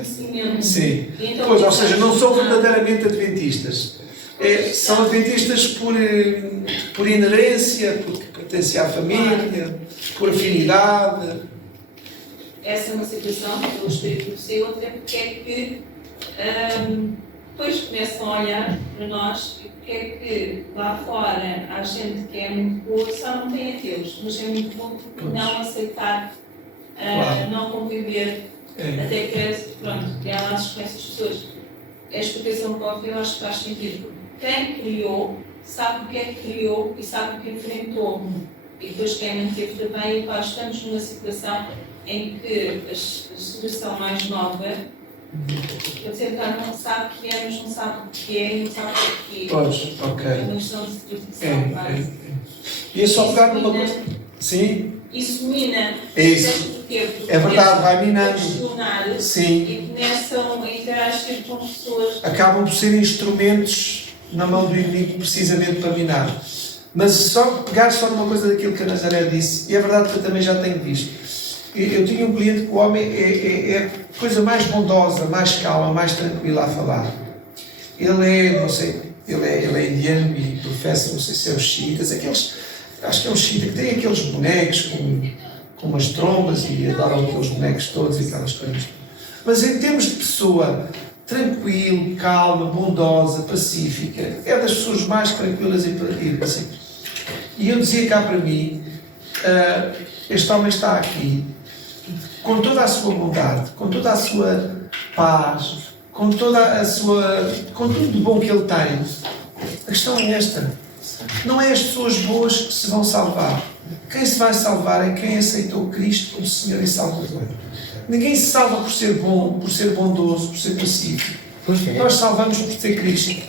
esse conhecimento. Sim. Então, Pois, ou seja, não são verdadeiramente adventistas. São adventistas por inerência, porque pertencem à família, por afinidade. Essa é uma situação que o Espírito do Senhor, até porque é que depois começam a olhar para nós e porque é que lá fora há gente que é muito boa, só não tem ateus, mas é muito bom não aceitar, não conviver, até que, pronto, criar laços com essas pessoas. a explicação que eu acho que faz sentido. Quem criou, sabe o que é que criou e sabe o que enfrentou. E depois quem manteve também, e nós estamos numa situação em que a geração mais nova, pode ser que não sabe o que é, mas não sabe o que é e não sabe o que é. Pois, ok. É uma questão de tradição, quase. E é só pegar numa coisa. Sim? Isso mina. É isso. Porque É verdade, vai minando. questionar Sim. e começam a interagir com pessoas. Acabam por ser instrumentos na mão do inimigo precisamente para minar. Mas só pegar só numa coisa daquilo que a Nazaré disse, e é verdade que eu também já tenho visto. Eu tinha um cliente que o homem é a coisa mais bondosa, mais calma, mais tranquila a falar. Ele é, não sei, ele é indiano e professa, não sei se é os xiitas, acho que é um xiita que tem aqueles bonecos com umas trombas e adoram aqueles bonecos todos e aquelas coisas. Mas em termos de pessoa tranquilo, calma, bondosa, pacífica, é das pessoas mais tranquilas e pacíficas. E eu dizia cá para mim, este homem está aqui com toda a sua bondade, com toda a sua paz, com tudo de bom que ele tem. A questão é esta: não é as pessoas boas que se vão salvar. Quem se vai salvar é quem aceitou Cristo como Senhor e Salvador. Ninguém se salva por ser bom, por ser bondoso, por ser pacífico. Nós salvamos por ter Cristo.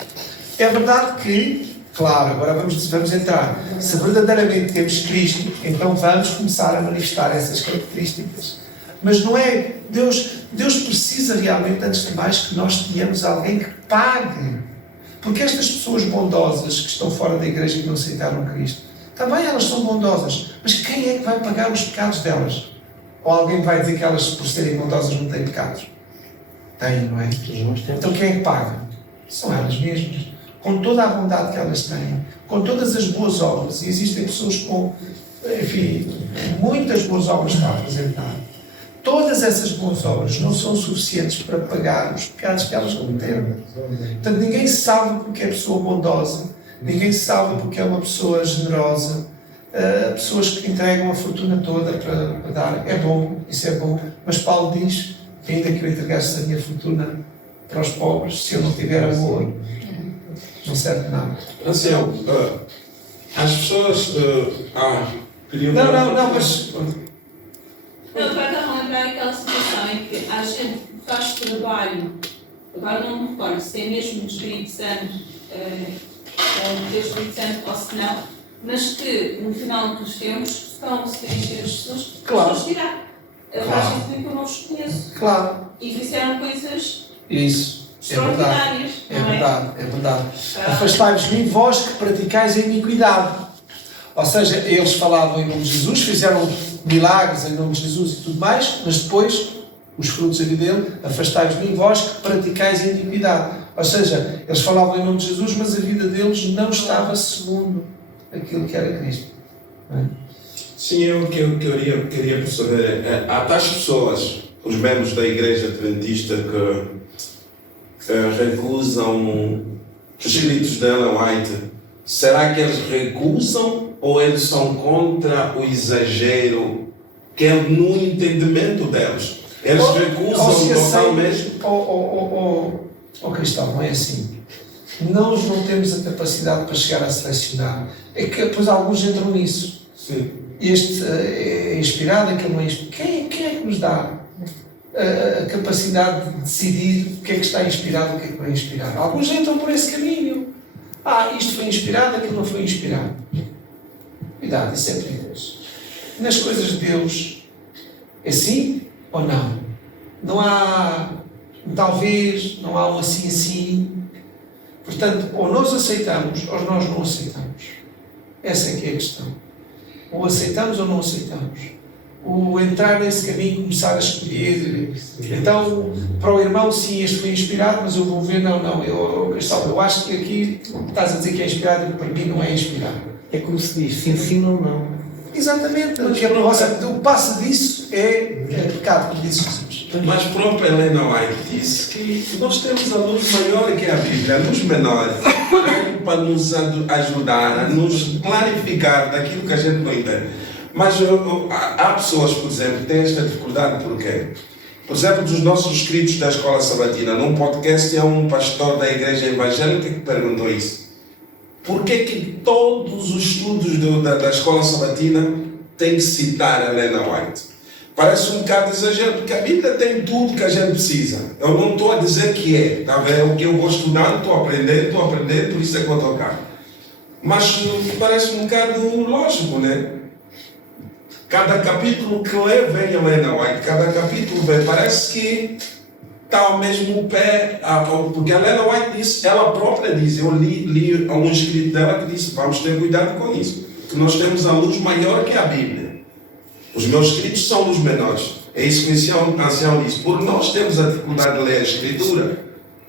É verdade que, claro, agora vamos entrar. Se verdadeiramente temos Cristo, então vamos começar a manifestar essas características. Mas não é, Deus precisa realmente, antes de mais, que nós tenhamos alguém que pague. Porque estas pessoas bondosas que estão fora da igreja e que não aceitaram Cristo, também elas são bondosas, mas quem é que vai pagar os pecados delas? Ou alguém vai dizer que elas, por serem bondosas, não têm pecados? Têm, não é? Então quem é que paga? São elas mesmas. Com toda a bondade que elas têm, com todas as boas obras, e existem pessoas com, enfim, muitas boas obras para apresentar. Todas essas boas obras não são suficientes para pagar os pecados que elas cometeram. Portanto, ninguém se salva porque é pessoa bondosa, ninguém se salva porque é uma pessoa generosa. Pessoas que entregam a fortuna toda para dar. É bom, isso é bom, mas Paulo diz que ainda que eu entregasse a minha fortuna para os pobres, se eu não tiver amor, não serve de nada. Ancião, as pessoas... Não, mas... Não, vai estar a lembrar aquela situação em que a gente faz trabalho, agora não me recordo se é mesmo do Espírito Santo, ou do Espírito Santo ou se não, mas que no final dos tempos estão se encher as pessoas, Claro. as pessoas dirão. Faz sentido que eu não os conheço. Claro. E fizeram coisas Isso. É verdade. extraordinárias. É não verdade, é verdade. Afastai-vos de mim, vós que praticais a iniquidade. Ou seja, eles falavam em nome de Jesus, fizeram milagres em nome de Jesus e tudo mais, mas depois, os frutos ali dele, afastai-vos de mim, vós que praticais a iniquidade. Ou seja, eles falavam em nome de Jesus, mas a vida deles não estava segundo aquilo que era Cristo. Não é? Sim, eu queria perceber. Há tais pessoas, os membros da Igreja Adventista, que recusam os escritos de Ellen White. Será que eles recusam ou eles são contra o exagero que é no entendimento deles? Eles recusam totalmente. Cristão, não é assim. Nós não temos a capacidade para chegar a selecionar. É que depois alguns entram nisso. Sim. Este é inspirado, aquele não é inspirado. Quem é que nos dá a capacidade de decidir o que é que está inspirado e o que é que não é inspirado? Alguns entram por esse caminho. Isto foi inspirado, aquilo não foi inspirado. Cuidado, isso é perigoso. Nas coisas de Deus, é sim ou não? Não há um talvez, não há um assim. Portanto, ou nós aceitamos ou nós não aceitamos. Essa é que é a questão. Ou aceitamos ou não aceitamos. O entrar nesse caminho, começar a escolher. Então, para o irmão, sim, este foi inspirado, mas eu vou ver, eu acho que aqui estás a dizer que é inspirado e para mim não é inspirado. É como se diz, se ensina ou não. Exatamente, porque o passo disso é pecado, como disse Jesus. Mas a própria Ellen White disse que nós temos a luz maior que a Bíblia, a luz menor, para nos ajudar a nos clarificar daquilo que a gente não entende. Mas há pessoas, por exemplo, que têm esta dificuldade, por quê? Por exemplo, dos nossos inscritos da Escola Sabatina, num podcast é um pastor da Igreja Evangélica que perguntou isso. Por que todos os estudos da Escola Sabatina têm que citar Helena White? Parece um bocado de exagero, porque a Bíblia tem tudo que a gente precisa. Eu não estou a dizer que é, tá vendo? É o que eu vou estudando, estou aprendendo, por isso é que eu estou cá. Mas parece um bocado lógico, né? Cada capítulo que lê vem Helena White, cada capítulo vem, parece que está ao mesmo pé, porque a Helena White disse, ela própria diz, eu li um escrito dela que disse, vamos ter cuidado com isso, que nós temos a luz maior que a Bíblia. Os meus escritos são luz menores. É isso que o ancião diz. Por nós temos a dificuldade de ler a Escritura,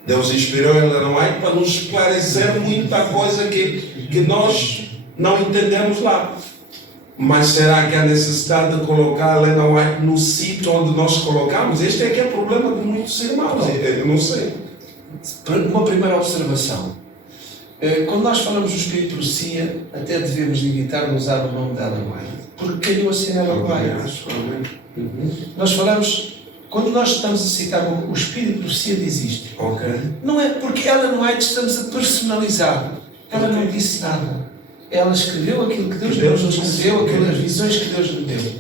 Deus inspirou a Helena White para nos esclarecer muita coisa que nós não entendemos lá. Mas será que há necessidade de colocar a Helena White no sítio onde nós colocamos? Este é que é o problema de muitos irmãos. Eu não sei. Uma primeira observação. Quando nós falamos do Espírito de Profecia, até devemos evitar usar o nome de Ellen White, porque caiu assim Ellen White. Nós falamos, quando nós estamos a citar o Espírito de Profecia diz isto. Não é porque Ellen White estamos a personalizar. Ela não disse nada. Ela escreveu aquilo que Deus nos escreveu, aquelas visões que Deus lhe deu.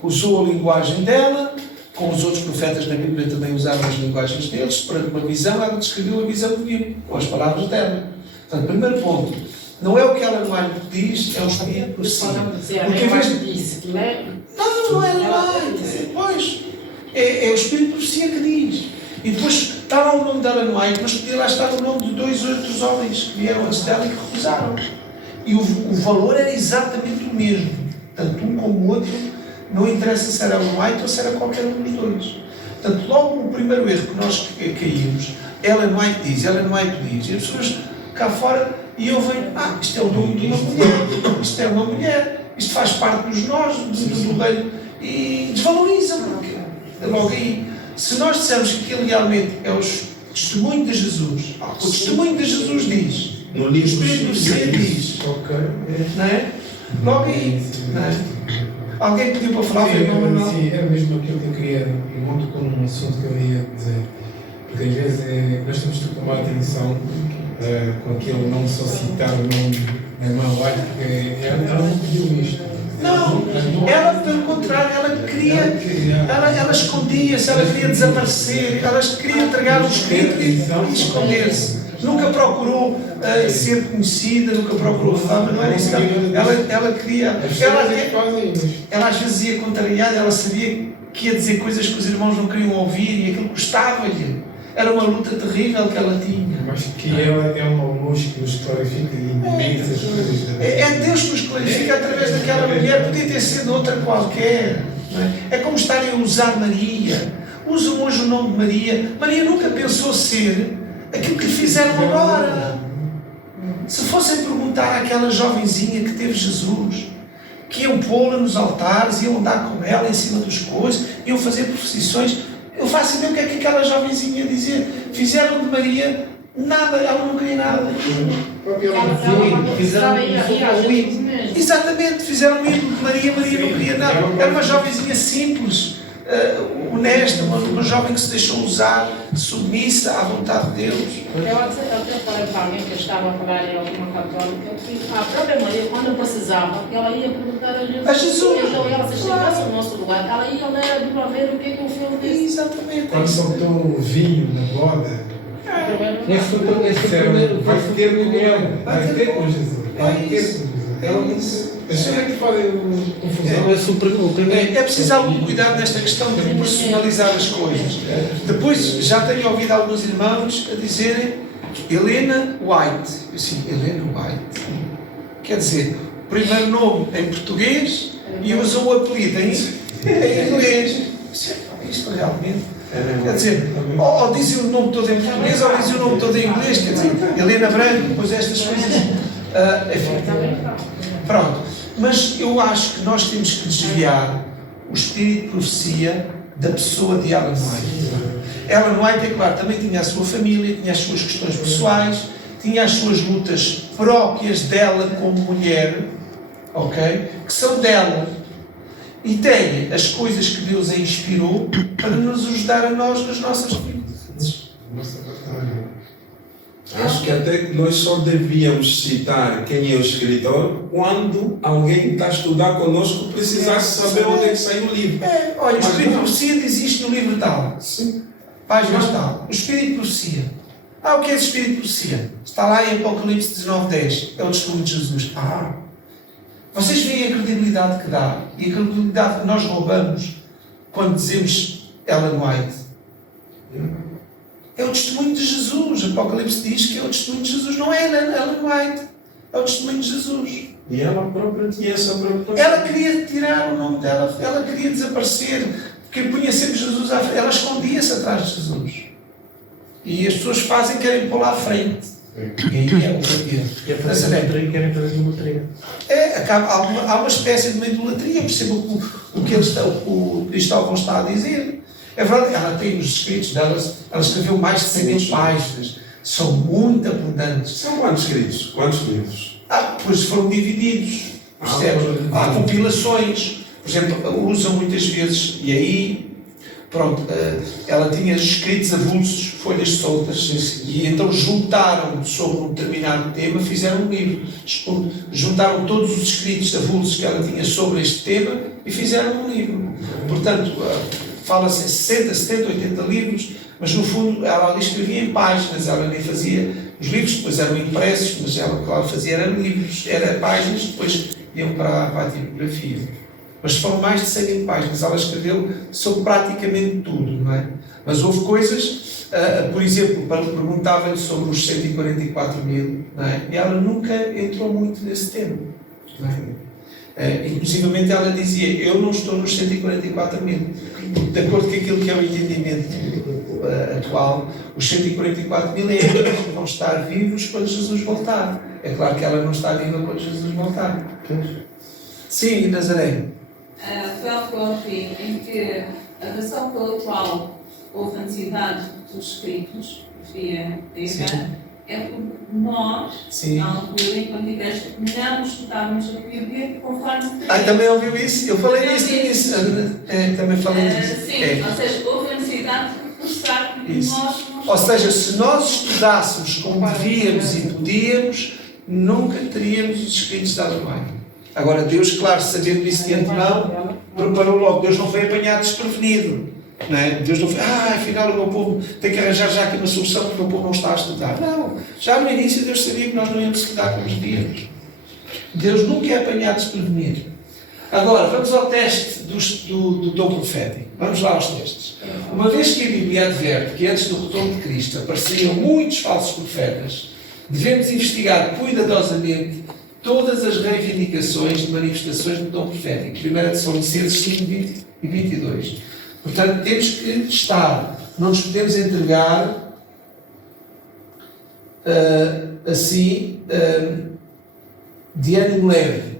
Usou a linguagem dela, como os outros profetas na Bíblia também usaram as linguagens deles, para uma visão, ela descreveu a visão divina, com as palavras dela. Portanto, primeiro ponto, não é o que ela no diz, é o Espírito de Profecia. Porque em vez de... disse que é. Não é White. Pois, é o Espírito de Profecia que diz. E depois está lá o nome dela no White, mas podia lá estar o nome de 2 outros homens que vieram antes dela e que recusaram. E o valor era exatamente o mesmo. Tanto um como o outro, não interessa se era o White ou se era qualquer um dos dois. Portanto, logo o primeiro erro que nós caímos, Ellen White diz, e as pessoas cá fora, e eu venho, isto é o nome de uma mulher, isto é uma mulher, isto faz parte dos nós, do reino, e desvalorizam, porque é logo aí. Se nós dissermos que aquilo realmente é o testemunho de Jesus, o testemunho de Jesus diz, no livro o Espírito de Profecia diz, não é? Logo aí, não é? Alguém pediu para falar? Sim, era mesmo aquilo que eu queria, e muito com um assunto que eu ia dizer, porque às vezes nós temos que tomar atenção com aquilo, não só citar o nome da irmã White, porque ela não pediu isto. Não, ela pelo contrário, ela escondia-se, ela queria desaparecer, ela queria entregar o escrito e esconder-se. Nunca procurou ser conhecida, nunca procurou fama, não era isso. Ela queria. Ela às vezes ia contrariada, ela sabia que ia dizer coisas que os irmãos não queriam ouvir e aquilo custava-lhe. Era uma luta terrível que ela tinha. Mas que ela é uma luz que nos clarifica imensas coisas. É Deus que nos clarifica através daquela mulher, podia ter sido outra qualquer. Não é? É como estarem a usar Maria. Usam hoje o nome de Maria. Maria nunca pensou ser aquilo que lhe fizeram agora. Se fossem perguntar àquela jovenzinha que teve Jesus, que iam pô-la nos altares, iam andar com ela em cima dos coisas, iam fazer profissões, eu faço ideia o que é que aquela jovenzinha ia dizer. Fizeram de Maria nada, ela não queria nada. Exatamente, fizeram o ídolo de Maria, Maria não queria nada. Era uma jovenzinha simples, honesta, uma jovem que se deixou usar, submissa à vontade de Deus. Eu até falei para alguém que eu estava a falar em alguma católica que a própria Maria, quando eu precisava, ela ia perguntar a Jesus. A Jesus! Então ela, se estivesse no nosso lugar, ela ia ler para ver o que o filho disse. Exatamente. Quando soltou o vinho na boda, vai ter com ele, vai ter com Jesus. Vai ter com Jesus. Isso é que faz confusão. É preciso algum cuidado nesta questão de personalizar as coisas. Depois, já tenho ouvido alguns irmãos a dizerem Helena White. Eu sim, Helena White. Quer dizer, primeiro nome em português e usam o apelido em inglês. Isto realmente. Quer dizer, ou dizem o nome todo em português ou dizem o nome todo em inglês. Quer dizer, Helena Branco, depois estas coisas. Enfim. Pronto. Mas eu acho que nós temos que desviar o espírito de profecia da pessoa de Ellen White. Ellen White, é claro, também tinha a sua família, tinha as suas questões pessoais, tinha as suas lutas próprias dela como mulher, ok? Que são dela. e tem as coisas que Deus a inspirou para nos ajudar a nós nas nossas vidas. Acho que até nós só devíamos citar quem é o escritor quando alguém está a estudar conosco precisasse saber onde é que saiu o livro. Olha, o Espírito de Profecia existe no livro tal. Sim. Páginas tal. O Espírito de Profecia. O que é esse Espírito de Profecia? Está lá em Apocalipse 19:10. É o testemunho de Jesus. Vocês veem a credibilidade que dá e a credibilidade que nós roubamos quando dizemos Ellen White. É o testemunho de Jesus. O Apocalipse diz que é o testemunho de Jesus. Não é Ellen White. É o testemunho de Jesus. E ela própria tinha essa preocupação. Ela queria tirar o nome dela. Ela queria desaparecer. Porque punha sempre Jesus à frente. Ela escondia-se atrás de Jesus. E as pessoas querem pô-la à frente. E aí é o que E a fazer idolatria, querem fazer idolatria. há uma espécie de uma idolatria. Percebo o que o Cristóvão está a dizer. É verdade, ela tem os escritos delas, ela escreveu mais de 100.000 páginas, são muito abundantes. São quantos escritos? Quantos livros? Pois foram divididos, há compilações, por exemplo, usam muitas vezes, e aí, pronto, ela tinha escritos avulsos, folhas soltas, e então juntaram sobre um determinado tema, fizeram um livro, juntaram todos os escritos avulsos que ela tinha sobre este tema e fizeram um livro. Portanto, fala-se em 60, 70, 80 livros, mas no fundo ela ali escrevia em páginas, ela nem fazia os livros, depois eram impressos, mas ela o que ela fazia eram livros, eram páginas, depois iam para a tipografia. Mas foram mais de 100.000 páginas, ela escreveu sobre praticamente tudo, não é? Mas houve coisas, por exemplo, perguntava-lhe sobre os 144.000, não é? E ela nunca entrou muito nesse tema, não é? Inclusivamente ela dizia, eu não estou nos 144.000, de acordo com aquilo que é o entendimento atual, os 144.000 é aqueles que vão estar vivos quando Jesus voltar. É claro que ela não está viva quando Jesus voltar. Sim, Nazaré. Foi algo que eu ouvi em que a razão pela qual houve a necessidade dos escritos via é porque nós, na altura, enquanto igreja, não estudávamos a Bíblia conforme... Também ouviu isso? Eu falei nisso. Também falei disso. Sim, ou seja, houve a necessidade de reforçar que nós... Ou seja, se nós estudássemos como devíamos e podíamos, nunca teríamos os escritos de Ellen White. Agora, Deus, claro, sabendo isso de antemão, preparou logo. Deus não foi apanhado desprevenido. Não é? Deus não foi, afinal o meu povo tem que arranjar já aqui uma solução porque o meu povo não está a estudar. Não. Já no início Deus sabia que nós não íamos estudar como devíamos. Deus nunca é apanhado desprevenido. Agora, vamos ao teste do dom profético. Vamos lá aos testes. Uma vez que a Bíblia adverte que antes do retorno de Cristo apareceriam muitos falsos profetas, devemos investigar cuidadosamente todas as reivindicações de manifestações do dom profético. 1 Tessalonicenses 5, 20 e 22. Portanto, temos que estar, não nos podemos entregar de ânimo leve.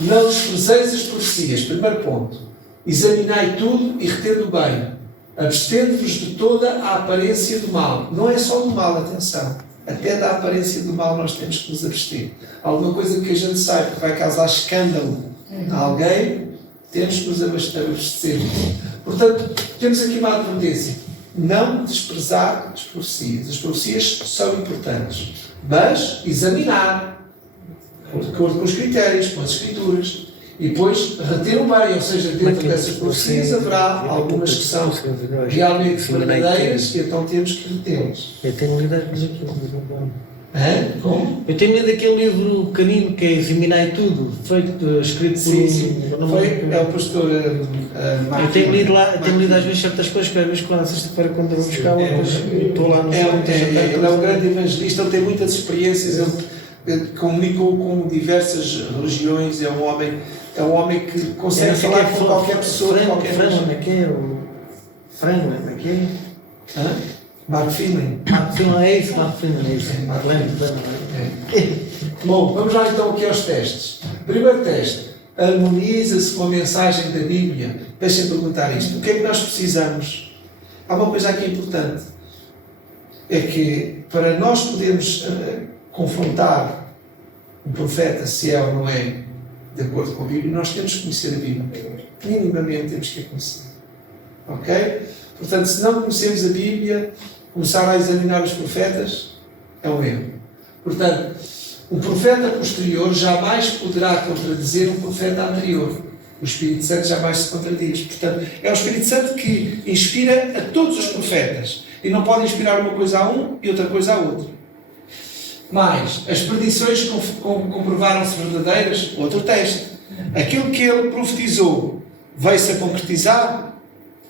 Não desprezeis as profecias. Primeiro ponto. Examinai tudo e retendo bem. Abstendo-vos de toda a aparência do mal. Não é só do mal, atenção. Até da aparência do mal nós temos que nos abster. Alguma coisa que a gente saiba que vai causar escândalo a alguém, temos que nos abastecer. Portanto, temos aqui uma advertência. Não desprezar as profecias. As profecias são importantes. Mas examinar, de acordo com os critérios, com as escrituras. E depois reter o bem, ou seja, dentro dessas profecias haverá algumas que são realmente verdadeiras e então temos que retê-las. Eu tenho lido Como? Eu tenho lido aquele livro canino que é Examinai Tudo, escrito por é o pastor Eu tenho lido às vezes certas coisas, que às vezes quando sexta-feira quando eu vou buscar estou lá no ele é um grande evangelista, ele tem muitas experiências, ele comunicou com diversas religiões, é um homem que consegue falar com qualquer pessoa de qualquer religião. Mark Finley. É isso. Bom, vamos lá então aqui aos testes. Primeiro teste. Harmoniza-se com a mensagem da Bíblia. Deixem-me perguntar isto. O que é que nós precisamos? Há uma coisa aqui importante. É que para nós podermos confrontar um profeta, se é ou não é de acordo com a Bíblia, nós temos que conhecer a Bíblia. Minimamente temos que a conhecer. Ok? Portanto, se não conhecemos a Bíblia, começar a examinar os profetas é um erro. Portanto, um profeta posterior jamais poderá contradizer um profeta anterior. O Espírito Santo jamais se contradiz. Portanto, é o Espírito Santo que inspira a todos os profetas. E não pode inspirar uma coisa a um e outra coisa a outro. Mas as predições comprovaram-se verdadeiras, outro texto. Aquilo que ele profetizou veio-se a concretizar,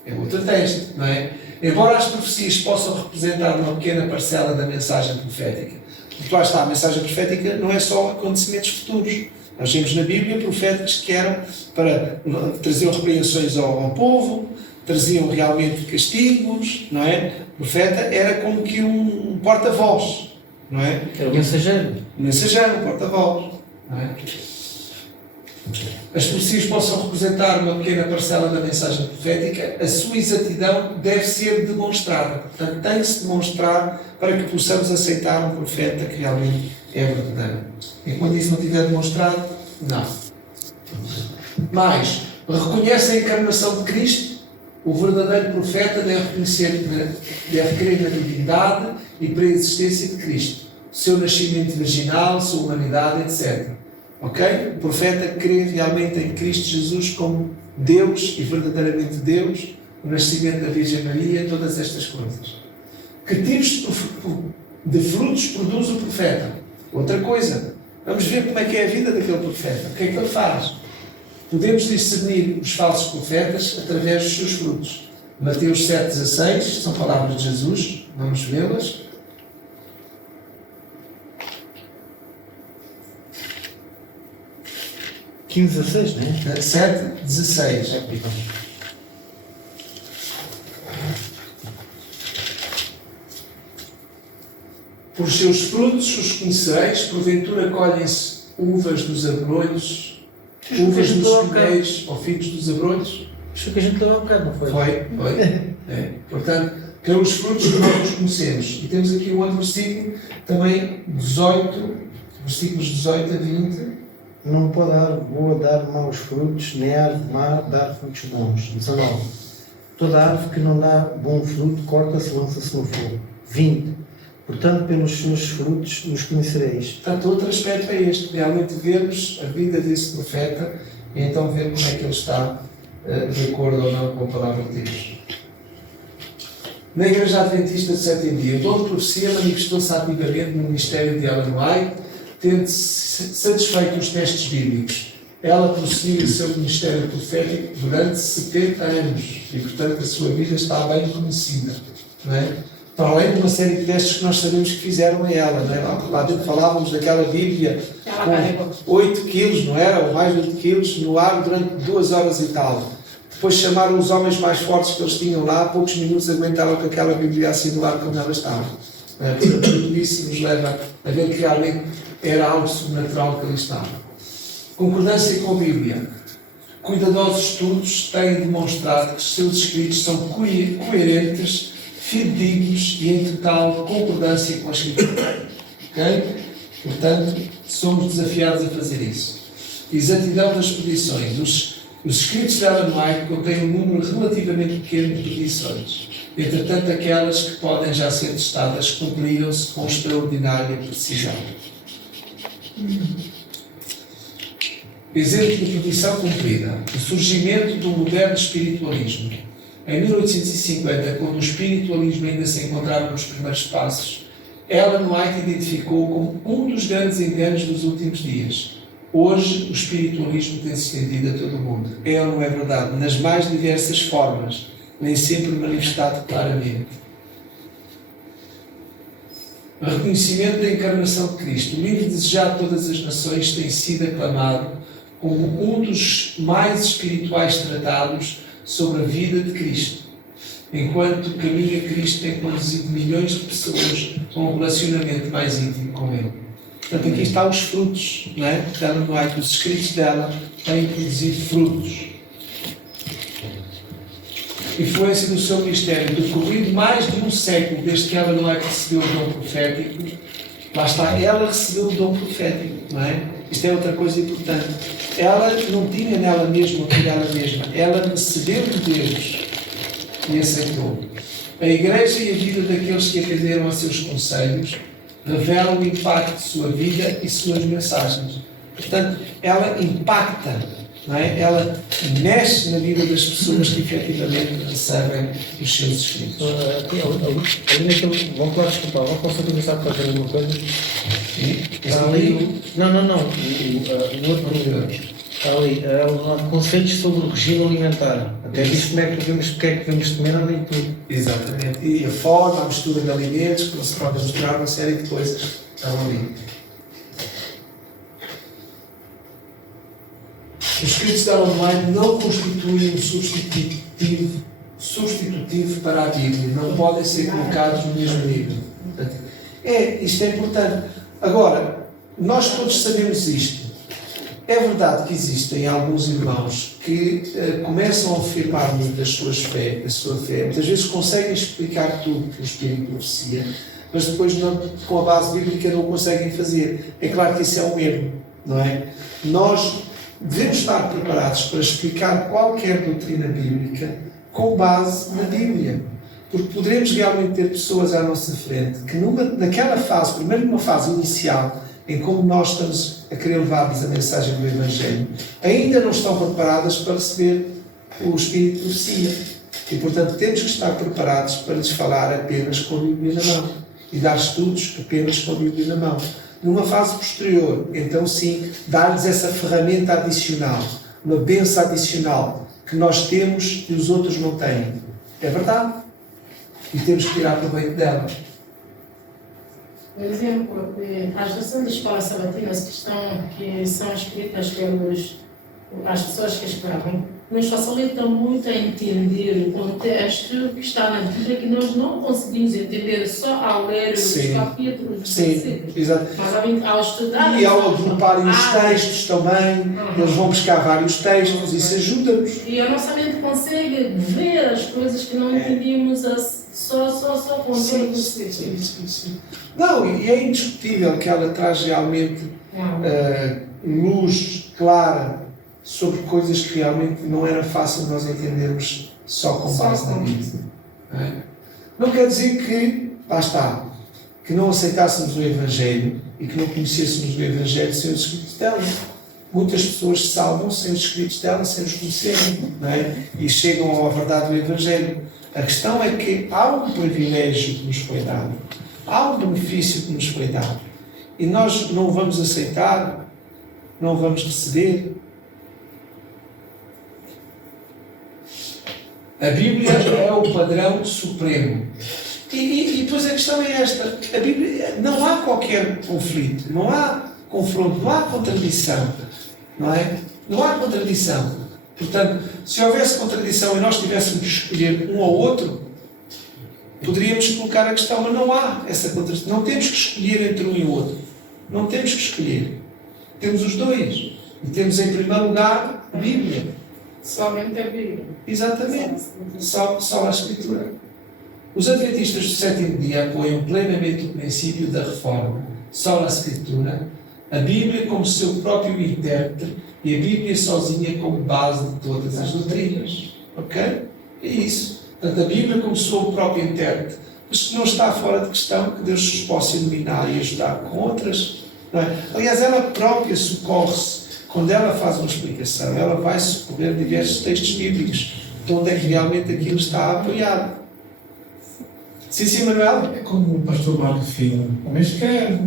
é outro texto, não é? Embora as profecias possam representar uma pequena parcela da mensagem profética. Porque lá está, a mensagem profética não é só acontecimentos futuros. Nós temos na Bíblia profetas que eram para traziam repreensões ao povo, traziam realmente castigos, não é? O profeta era como que um porta-voz, não é? Era o mensageiro. Um mensageiro, um porta-voz, não é? As profecias possam representar uma pequena parcela da mensagem profética, a sua exatidão deve ser demonstrada. Portanto, tem-se de demonstrar para que possamos aceitar um profeta que realmente é verdadeiro. Enquanto isso não estiver demonstrado, não. Mas, reconhece a encarnação de Cristo, o verdadeiro profeta deve crer na divindade e pré-existência de Cristo, seu nascimento virginal, sua humanidade, etc. Ok? O profeta crê realmente em Cristo Jesus como Deus e verdadeiramente Deus, o nascimento da Virgem Maria, todas estas coisas. Que tipos de frutos produz o profeta? Outra coisa, vamos ver como é que é a vida daquele profeta. O que é que ele faz? Podemos discernir os falsos profetas através dos seus frutos. Mateus 7,16, são palavras de Jesus, vamos vê-las. É 15:16, não é? 7,16. Por seus frutos os conhecereis, porventura colhem-se uvas dos abrolhos, uvas dos espinheiros ou figos dos abrolhos? Acho que a gente leu há bocado, não foi? Foi. É. Portanto, pelos frutos que nós os conhecemos. E temos aqui um outro versículo, também 18, versículos 18 a 20. Não pode dar boa dar maus frutos, nem a árvore má dar frutos bons. 19. Toda árvore que não dá bom fruto, corta-se e lança-se no fogo. 20. Portanto, pelos seus frutos os conhecereis. Portanto, outro aspecto é este, realmente vermos a vida desse profeta e então vermos como é que ele está de acordo ou não com a palavra de Deus. Na Igreja Adventista do Sétimo Dia, o dom de profecia manifestou-se ativamente no ministério de Ellen White, tendo satisfeito os testes bíblicos. Ela prosseguiu o seu ministério profético durante 70 anos e, portanto, a sua vida está bem conhecida. Não é? Para além de uma série de testes que nós sabemos que fizeram a ela. Não é? Lá dentro falávamos daquela Bíblia com 8 quilos, não era? Ou mais de 8 quilos, no ar durante 2 horas e tal. Depois chamaram os homens mais fortes que eles tinham lá, poucos minutos aguentaram com aquela Bíblia assim no ar como ela estava. Portanto, tudo isso nos leva a ver que realmente era algo sobrenatural que ali estava. Concordância com a Bíblia. Cuidadosos estudos têm demonstrado que os seus escritos são coerentes, fidedignos e em total concordância com a Escritura. Ok? Portanto, somos desafiados a fazer isso. Exatidão das predições. Os escritos de Ellen White contêm um número relativamente pequeno de predições. Entretanto, aquelas que podem já ser testadas cumpriram-se com extraordinária precisão. Exemplo de predição cumprida. O surgimento do moderno espiritualismo. Em 1850, quando o espiritualismo ainda se encontrava nos primeiros passos, Ellen White identificou como um dos grandes enganos dos últimos dias. Hoje, o espiritualismo tem se estendido a todo o mundo. É ou não é verdade? Nas mais diversas formas, nem sempre manifestado claramente. O reconhecimento da encarnação de Cristo. O livro desejado de todas as nações tem sido aclamado como um dos mais espirituais tratados sobre a vida de Cristo. Enquanto o caminho a Cristo tem conduzido milhões de pessoas a um relacionamento mais íntimo com Ele. Portanto, aqui estão os frutos, não é? Ellen White, os escritos dela têm produzido frutos. Influência do seu ministério. Decorrido mais de um século desde que Ellen White recebeu o dom profético, lá está, ela recebeu o dom profético, não é? Isto é outra coisa importante. ela não tinha nela mesma por ela mesma. Ela recebeu de Deus e aceitou. A igreja e a vida daqueles que atenderam a seus conselhos revelam o impacto de sua vida e suas mensagens. Portanto, ela impacta, não é? Ela mexe na vida das pessoas que efetivamente recebem os seus escritos. Ali naquele. Vamos lá, desculpa, vou conseguir começar a fazer alguma coisa? Sim. Está ali. Não. O outro livro. Está ali. Conselhos sobre o regime alimentar. Até diz como é que devemos, porque é que devemos comer ali tudo. Exatamente. E a forma, a mistura de alimentos, que não se pode misturar uma série de coisas estão ali. Os escritos da Ellen White não constituem um substitutivo para a Bíblia. Não podem ser colocados no mesmo nível. Isto é importante. Agora, nós todos sabemos isto. É verdade que existem alguns irmãos que começam a afirmar muito a sua fé. Muitas vezes conseguem explicar tudo pelo Espírito de Profecia, mas depois com a base bíblica não o conseguem fazer. É claro que isso é um erro, não é? Nós devemos estar preparados para explicar qualquer doutrina bíblica com base na Bíblia. Porque poderemos realmente ter pessoas à nossa frente que naquela fase, primeiro numa fase inicial, em como nós estamos a querer levar-lhes a mensagem do Evangelho, ainda não estão preparadas para receber o Espírito de Profecia. E, portanto, temos que estar preparados para lhes falar apenas com a Bíblia na mão e dar estudos apenas com a Bíblia na mão. Numa fase posterior, então sim, dar-lhes essa ferramenta adicional, uma bênção adicional que nós temos e os outros não têm. É verdade. E temos que tirar proveito dela. Por exemplo, as lições da escola sabatina que são escritas pelas pessoas que escrevem, nos facilita muito a entender o contexto que está na Bíblia, que nós não conseguimos entender só ao ler os capítulos dos versículos. Exato. Mas ao estudar... E ao agruparem os textos também, eles vão buscar vários textos, isso ajuda-nos. E a nossa mente consegue ver as coisas que não entendíamos só com o Sim. Não, e é indiscutível que ela traz realmente luz clara sobre coisas que realmente não era fácil nós entendermos só com base na Bíblia. Não quer dizer que, lá está, que não aceitássemos o Evangelho e que não conhecêssemos o Evangelho sem os escritos dela. Muitas pessoas se salvam sem os escritos dela, sem os conhecerem, não é? E chegam à verdade do Evangelho. A questão é que há um privilégio que nos foi dado, há um benefício que nos foi dado, e nós não o vamos aceitar, não o vamos receber. A Bíblia é o padrão supremo. E depois a questão é esta: a Bíblia, não há qualquer conflito, não há confronto, não há contradição, não é? Não há contradição. Portanto, se houvesse contradição e nós tivéssemos que escolher um ou outro, poderíamos colocar a questão, mas não há essa contradição. Não temos que escolher entre um e o outro. Não temos que escolher. Temos os dois. E temos em primeiro lugar a Bíblia. Somente a Bíblia. Exatamente. Só a Escritura. Os adventistas do sétimo dia apoiam plenamente o princípio da reforma. Só a Escritura, a Bíblia como seu próprio intérprete e a Bíblia sozinha como base de todas as doutrinas. Ok? É isso. Portanto, a Bíblia como seu próprio intérprete, mas que não está fora de questão que Deus nos possa iluminar e ajudar com outras. Não é? Aliás, ela própria socorre-se. Quando ela faz uma explicação, ela vai socorrer diversos textos bíblicos, de onde é que realmente aquilo está apoiado. Sim, Manuel? É como o pastor Marco Filho também escreve.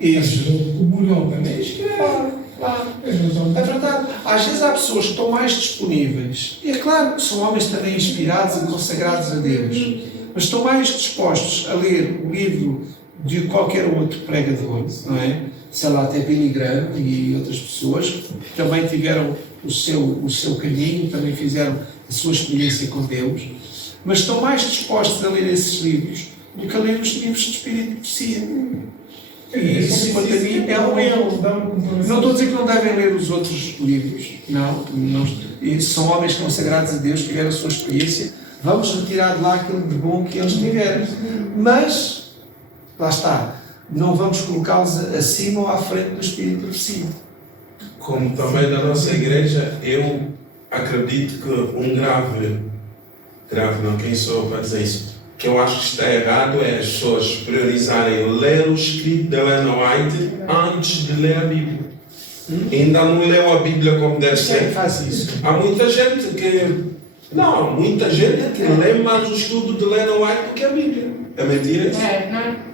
Isso. O Mulhão também escreve. Claro. É verdade. Às vezes há pessoas que estão mais disponíveis. E é claro que são homens também inspirados e consagrados a Deus. Mas estão mais dispostos a ler o livro de qualquer outro pregador, não é? Sei lá, até Billy Graham e outras pessoas que também tiveram o seu caminho, também fizeram a sua experiência com Deus, mas estão mais dispostos a ler esses livros do que a ler os livros de Espírito de Profecia. E isso, quanto a mim, é um erro. Não estou a dizer que não devem ler os outros livros, não. E são homens consagrados a Deus, que tiveram a sua experiência. Vamos retirar de lá aquilo de bom que eles tiveram. Mas, lá está, não vamos colocá-los acima ou à frente do Espírito de Profecia. como também na nossa igreja, eu acredito que quem sou para dizer isso, que eu acho que está errado é as pessoas priorizarem ler o escrito de Ellen White antes de ler a Bíblia. Ainda não leu a Bíblia como deve Quem ser. faz isso? Há muita gente que lê mais o estudo de Ellen White do que a Bíblia. É mentira isso?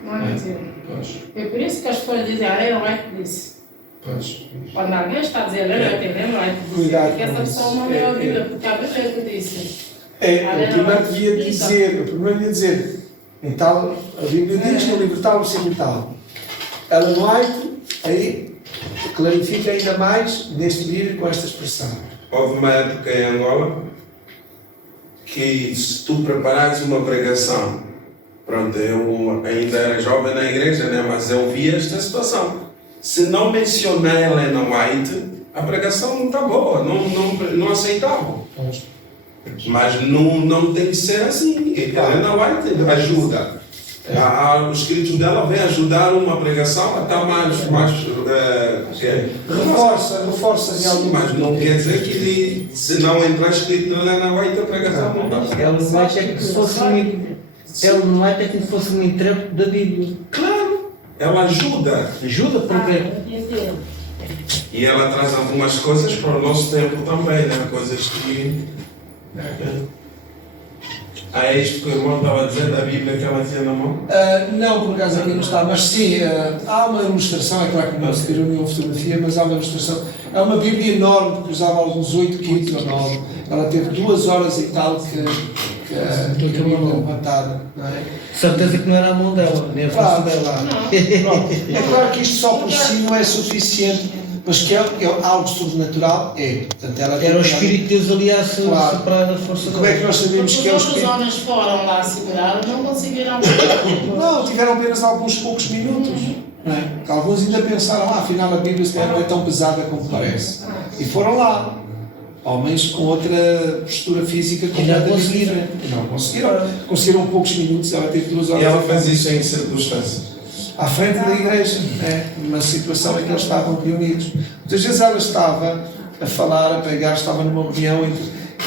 Não é mentira. Pois, É por isso que as pessoas dizem, a Ellen White disse. pois. Quando alguém está dizendo, Ellen White disse, Cuidado que essa com pessoa isso. não leu a Bíblia, porque a Bíblia é que disse. Eu primeiro devia dizer, em tal, a Bíblia diz no livro tal, versículo tal. Ellen White, aí, clarifica ainda mais neste livro com esta expressão. Houve uma época em Angola que se tu preparares uma pregação, pronto, eu ainda era jovem na igreja, né, mas eu via esta situação. Se não mencionar Ellen White, a pregação não está boa, não aceitavam. Mas não tem que ser assim. Ellen White ajuda. Os escritos dela vêm ajudar uma pregação a estar mais Reforça de alguma mas não quer dizer que se não entrar escrito na Ellen White a pregação não está. Ellen White é que fosse um intérprete da Bíblia. Claro, ela ajuda. Ajuda porque E ela traz algumas coisas para o nosso tempo também, né? Coisas que. É isto que o irmão estava a dizer da Bíblia que ela tinha na mão? Não, por acaso aqui não está, mas sim, há uma ilustração, é claro que não se tirou nenhuma fotografia, mas há uma ilustração. É uma Bíblia enorme, que usava alguns 8 quilos ou 9. Ela teve 2 horas e tal que a Bíblia levantada, não é? certeza que não era a mão dela, nem a Claro, força dela. Pronto. É claro que isto só por si não é suficiente, mas que é algo sobrenatural, é. Portanto, ela Era o Espírito de Deus ali a superar a força Como é que nós sabemos Porque que é o os outros Espírito? homens foram lá segurar, não conseguiram. Não, tiveram apenas alguns poucos minutos. Não é? Que alguns ainda pensaram, afinal a Bíblia se calhar não é tão pesada como parece. E foram lá. Homens com outra postura física completamente diferente. Não conseguiram. Conseguiram poucos minutos, ela teve 2 horas. E ela fez isso em circunstâncias. À frente da igreja, numa situação em que eles estavam reunidos. Muitas vezes ela estava a falar, a pregar, estava numa reunião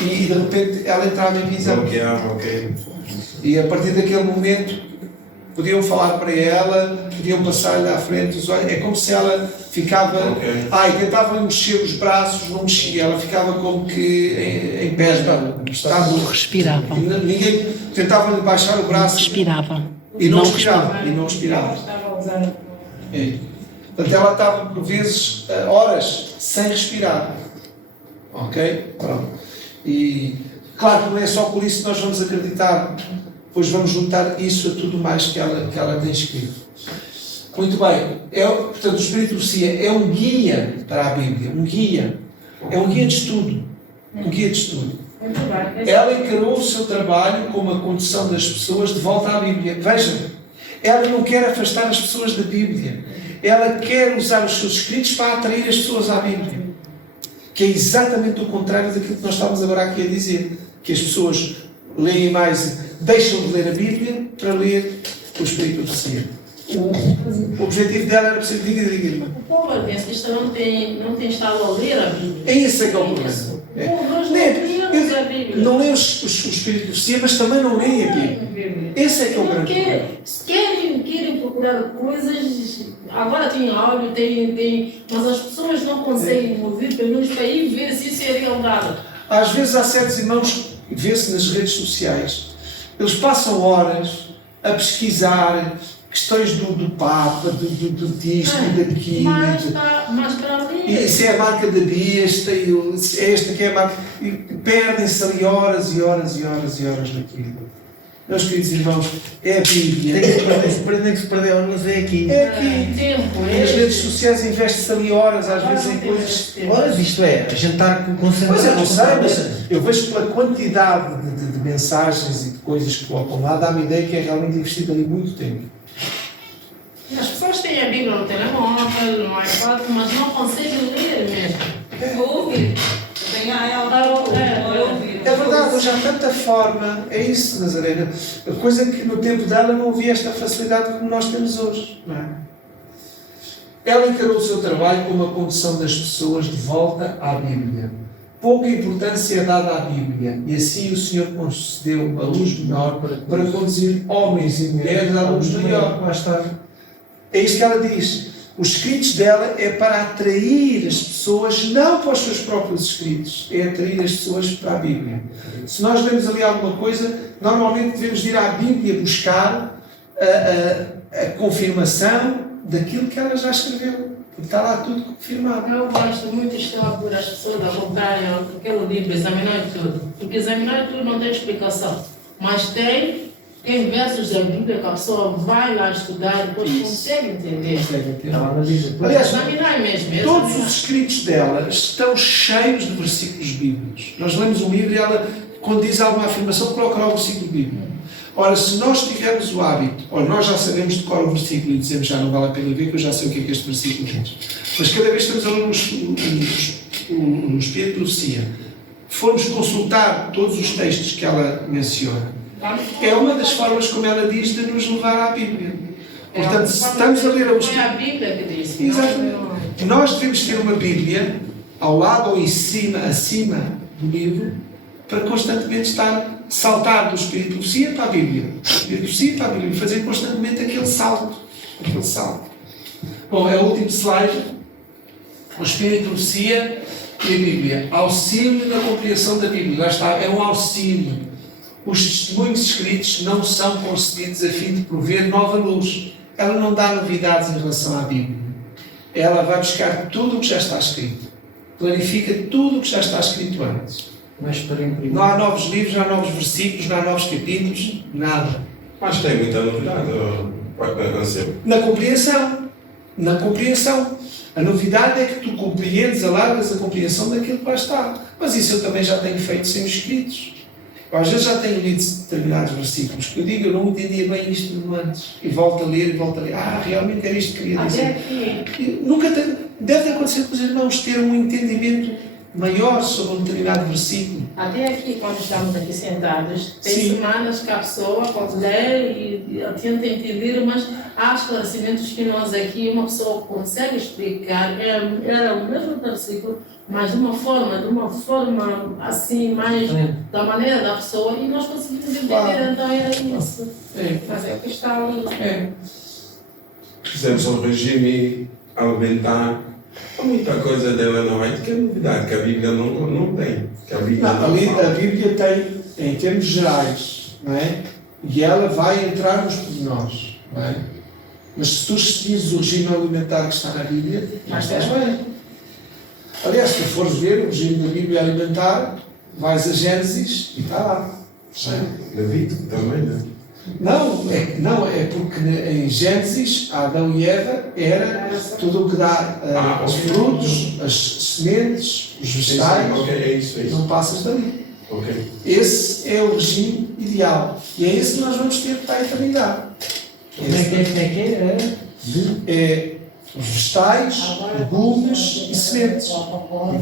e de repente ela entrava em visão. Ok. E a partir daquele momento podiam falar para ela, podiam passar-lhe à frente os olhos. É como se ela ficava. E tentavam mexer os braços, não mexia, ela ficava como que em pé. Estava, Respiravam. ninguém tentava lhe baixar o braço. Respiravam. E não respirava. Estava usando. Portanto, ela estava por vezes horas sem respirar. Ok? Pronto. E claro que não é só por isso que nós vamos acreditar, pois vamos juntar isso a tudo mais que ela tem escrito. Muito bem. Portanto, o Espírito de Profecia é um guia para a Bíblia. Um guia. É um guia de estudo. Um guia de estudo. Muito bem. Ela encarou o seu trabalho como a condução das pessoas de volta à Bíblia. Vejam, ela não quer afastar as pessoas da Bíblia. Ela quer usar os seus escritos para atrair as pessoas à Bíblia. Que é exatamente o contrário daquilo que nós estávamos agora aqui a dizer. Que as pessoas leem mais, deixam de ler a Bíblia para ler o Espírito de Profecia. O objetivo dela era para diga, irmã. O povo adventista não tem estado a ler a Bíblia. É esse que é o problema. Não leem o Espírito de Profecia, mas também não leem a Bíblia. Esse é que é o grande problema. Querem procurar coisas. Agora tem áudio, mas as pessoas não conseguem ouvir, pelo menos para ir ver se isso é realidade. Às vezes há certos irmãos, vê-se nas redes sociais, eles passam horas a pesquisar questões do Papa, do disto, daquilo. Mas para ler. E se é a marca da besta, esta que é a marca. E perdem-se ali horas e horas e horas e horas naquilo. Meus queridos irmãos, é a Bíblia. Tem que se perder horas, é aqui. É aqui. Tempo, Nas redes sociais investe-se ali horas, às vezes em coisas. Horas, isto é, a gente está concentrado. Pois eu não sei, mas eu vejo pela quantidade de mensagens e de coisas que colocam lá, dá-me a ideia que é realmente investido ali muito tempo. As pessoas têm a Bíblia no telemóvel, no iPad, mas não conseguem ler mesmo. Ouvir. Tem a ela ouvir. É verdade, hoje há tanta forma, é isso, Nazarena. A coisa que no tempo dela não havia esta facilidade como nós temos hoje, não é? Ela encarou o seu trabalho como a condução das pessoas de volta à Bíblia. Pouca importância é dada à Bíblia, e assim o Senhor concedeu uma luz menor para conduzir homens e mulheres à luz maior. Lá está. É isto que ela diz. Os escritos dela é para atrair as pessoas, não para os seus próprios escritos, é atrair as pessoas para a Bíblia. Se nós lemos ali alguma coisa, normalmente devemos ir à Bíblia buscar a confirmação daquilo que ela já escreveu. Porque está lá tudo confirmado. Eu gosto muito de estar por as pessoas acompanharem aquele livro, examinar tudo. Porque examinar tudo não tem explicação. Mas tem versos da Bíblia que a pessoa vai lá estudar e depois consegue entender. Aliás, Examinar mesmo. todos os escritos dela estão cheios de versículos bíblicos. Nós lemos um livro e ela, quando diz alguma afirmação, coloca lá o versículo bíblico. Ora, se nós tivermos o hábito, ou nós já sabemos de cor o versículo e dizemos já não vale a pena ver, que eu já sei o que é que este versículo diz. Mas cada vez que estamos a ler um Espírito de Profecia, formos consultar todos os textos que ela menciona, é uma das formas como ela diz de nos levar à Bíblia. Portanto, se estamos a ler a É a Bíblia que diz. Exatamente. Nós devemos ter uma Bíblia ao lado ou em cima, acima do livro, para constantemente saltar do Espírito de Profecia para a Bíblia. Do Espírito de Profecia para a Bíblia. E fazer constantemente aquele salto. Bom, é o último slide. O Espírito de Profecia e a Bíblia. Auxílio na compreensão da Bíblia. Lá está, é um auxílio. Os testemunhos escritos não são concedidos a fim de prover nova luz. Ela não dá novidades em relação à Bíblia. Ela vai buscar tudo o que já está escrito. Clarifica tudo o que já está escrito antes. Mas para imprimir. Não há novos livros, não há novos versículos, não há novos capítulos, nada. Mas tem muita novidade, pode acontecer. Na compreensão. A novidade é que tu compreendes, alargas a compreensão daquilo que lá está. Mas isso eu também já tenho feito sem os escritos. Eu, às vezes já tenho lido determinados versículos que eu digo, eu não entendia bem isto no antes. E volto a ler. Ah, realmente era isto que queria dizer. Deve acontecer com os irmãos ter um entendimento maior sobre um determinado versículo. Até aqui, quando estamos aqui sentados, tem Sim. semanas que a pessoa pode ler e tenta entender, mas há esclarecimentos que nós aqui, uma pessoa consegue explicar, era o mesmo versículo, mas de uma forma assim, mais da maneira da pessoa, e nós conseguimos entender, Claro. então era isso. É. Mas é que está ali. Fizemos um regime alimentar. Há muita coisa dela não é, que é novidade, que a Bíblia não tem. Que a Bíblia não fala. A Bíblia tem, em termos gerais, não é? E ela vai entrar nos pormenores, não é? Mas se tu seguires o regime alimentar que está na Bíblia, mas estás bem. Aliás, se tu fores ver o regime da Bíblia alimentar, vais a Gênesis e está lá. Levítico também, não é? Não, é porque em Gênesis, Adão e Eva era tudo o que dá os frutos, as sementes, os vegetais, Ok, é isso. não passas dali. Ok. Esse é o regime ideal. E é esse que nós vamos ter para a eternidade. Como é que é? É os vegetais, legumes e sementes. E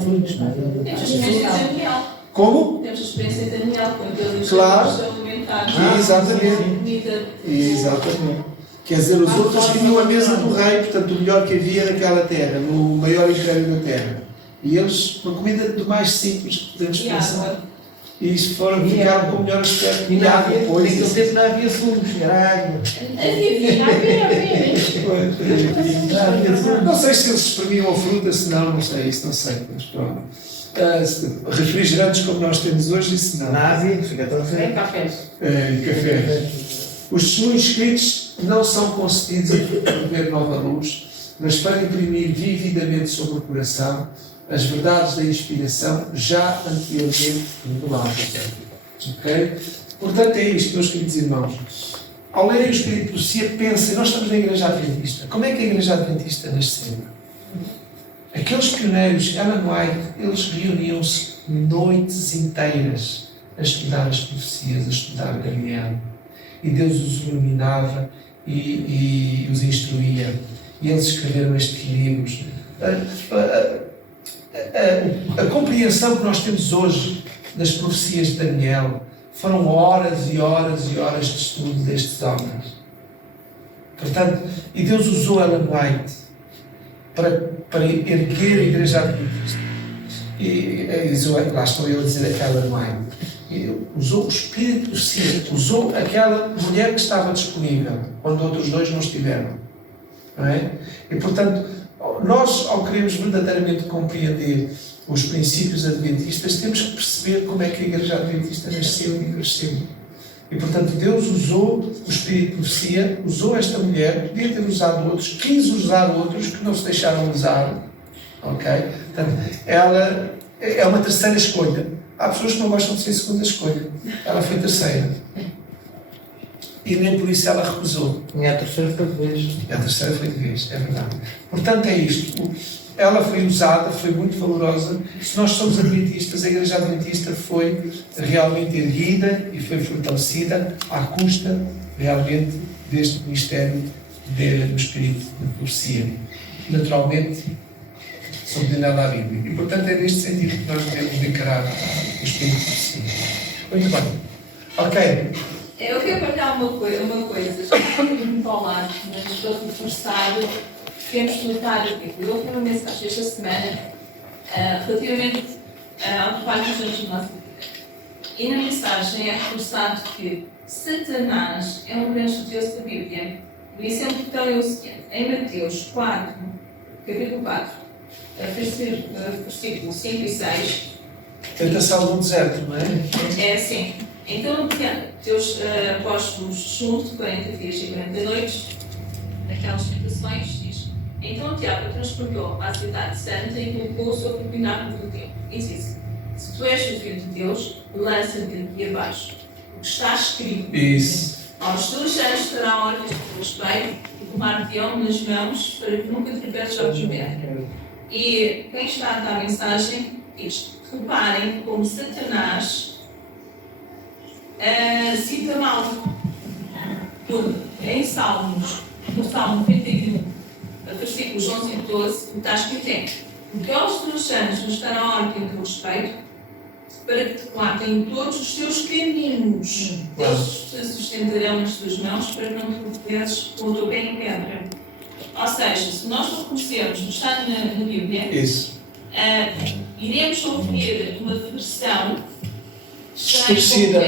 frutos, não é? Temos a experiência de Daniel. Como? Temos a experiência de Daniel, quando ele diz Claro. que alimentar. Exatamente. Comida. Exatamente. Quer dizer, os outros tinham a mesa do rei, portanto, o melhor que havia naquela terra, no maior império da terra. E eles, uma comida do mais simples que podemos E pensar. água. E ficaram com o melhor aspecto. E E água, pois. naquele tempo não havia sumos, era água. Não sei se eles espremiam a fruta, se não sei, isso não sei, mas pronto. Refrigerantes como nós temos hoje, isso não. Não havia, fica tão É certo. café. E café. Os testemunhos escritos não são concedidos a promover nova luz, mas para imprimir vividamente sobre o coração as verdades da inspiração já anteriormente reveladas. Ok? Portanto, é isto, meus queridos irmãos. Ao lerem o Espírito de Profecia, pensem, nós estamos na Igreja Adventista. Como é que a Igreja Adventista nasceu? Aqueles pioneiros, Ellen White, eles reuniam-se noites inteiras a estudar as profecias, a estudar Daniel. E Deus os iluminava e os instruía. E eles escreveram estes livros. A compreensão que nós temos hoje das profecias de Daniel foram horas e horas e horas de estudo destes homens. Portanto, e Deus usou Ellen White. para erguer a igreja adventista. E lá estou eu a dizer aquela, não é? E usou o Espírito de profecia, usou aquela mulher que estava disponível, quando outros dois não estiveram. Não é? E portanto, nós, ao queremos verdadeiramente compreender os princípios adventistas, temos que perceber como é que a igreja adventista nasceu e cresceu. E portanto, Deus usou o Espírito de profecia, usou esta mulher, podia ter usado outros, quis usar outros que não se deixaram usar. Ok? Portanto, ela é uma terceira escolha. Há pessoas que não gostam de ser segunda escolha. Ela foi terceira. E nem por isso ela recusou. E a terceira foi de vez. A terceira foi de vez, é verdade. Portanto, é isto. Ela foi usada, foi muito valorosa. Se nós somos adventistas, a igreja adventista foi realmente erguida e foi fortalecida à custa, realmente, deste ministério do Espírito de profecia. Naturalmente, subordinado à Bíblia. E, portanto, é neste sentido que nós devemos encarar o Espírito de profecia. Muito bem. Ok. Eu quero partilhar uma coisa, já que muito ao lado, mas estou reforçado, temos que notar aqui. Eu ouvi uma mensagem esta semana relativamente ao trabalho dos anjos na nossa vida. E na mensagem é reforçado que Satanás é um grande estudioso da Bíblia. O exemplo que tem é o seguinte: em Mateus 4, capítulo 4, versículo 5 e 6. Tentação no deserto, não é? É assim. Então, Deus, apóstolos junto, 40 dias e 40 noites, naquelas tentações, diz: então o diabo transportou à cidade santa e colocou sobre o pináculo do templo. E disse: se tu és o filho de Deus, lança-te aqui abaixo. O que está escrito: isso. aos teus anjos terão ordens de teu respeito e tomar-te-ão nas mãos para que nunca te percas ao comer. E quem está a dar a mensagem diz: reparem como Satanás cita mal, porque em Salmos, no Salmo 91, versículos 11 e 12, está escrito: porque aos teus anjos nos dará ordem de teu respeito, para que te guardem todos os teus caminhos. Eles te sustentarão nas tuas mãos, para que não te tropeces com o teu pé em pedra. Ou seja, se nós não conhecermos o que está na Bíblia, iremos ouvir uma versão distorcida,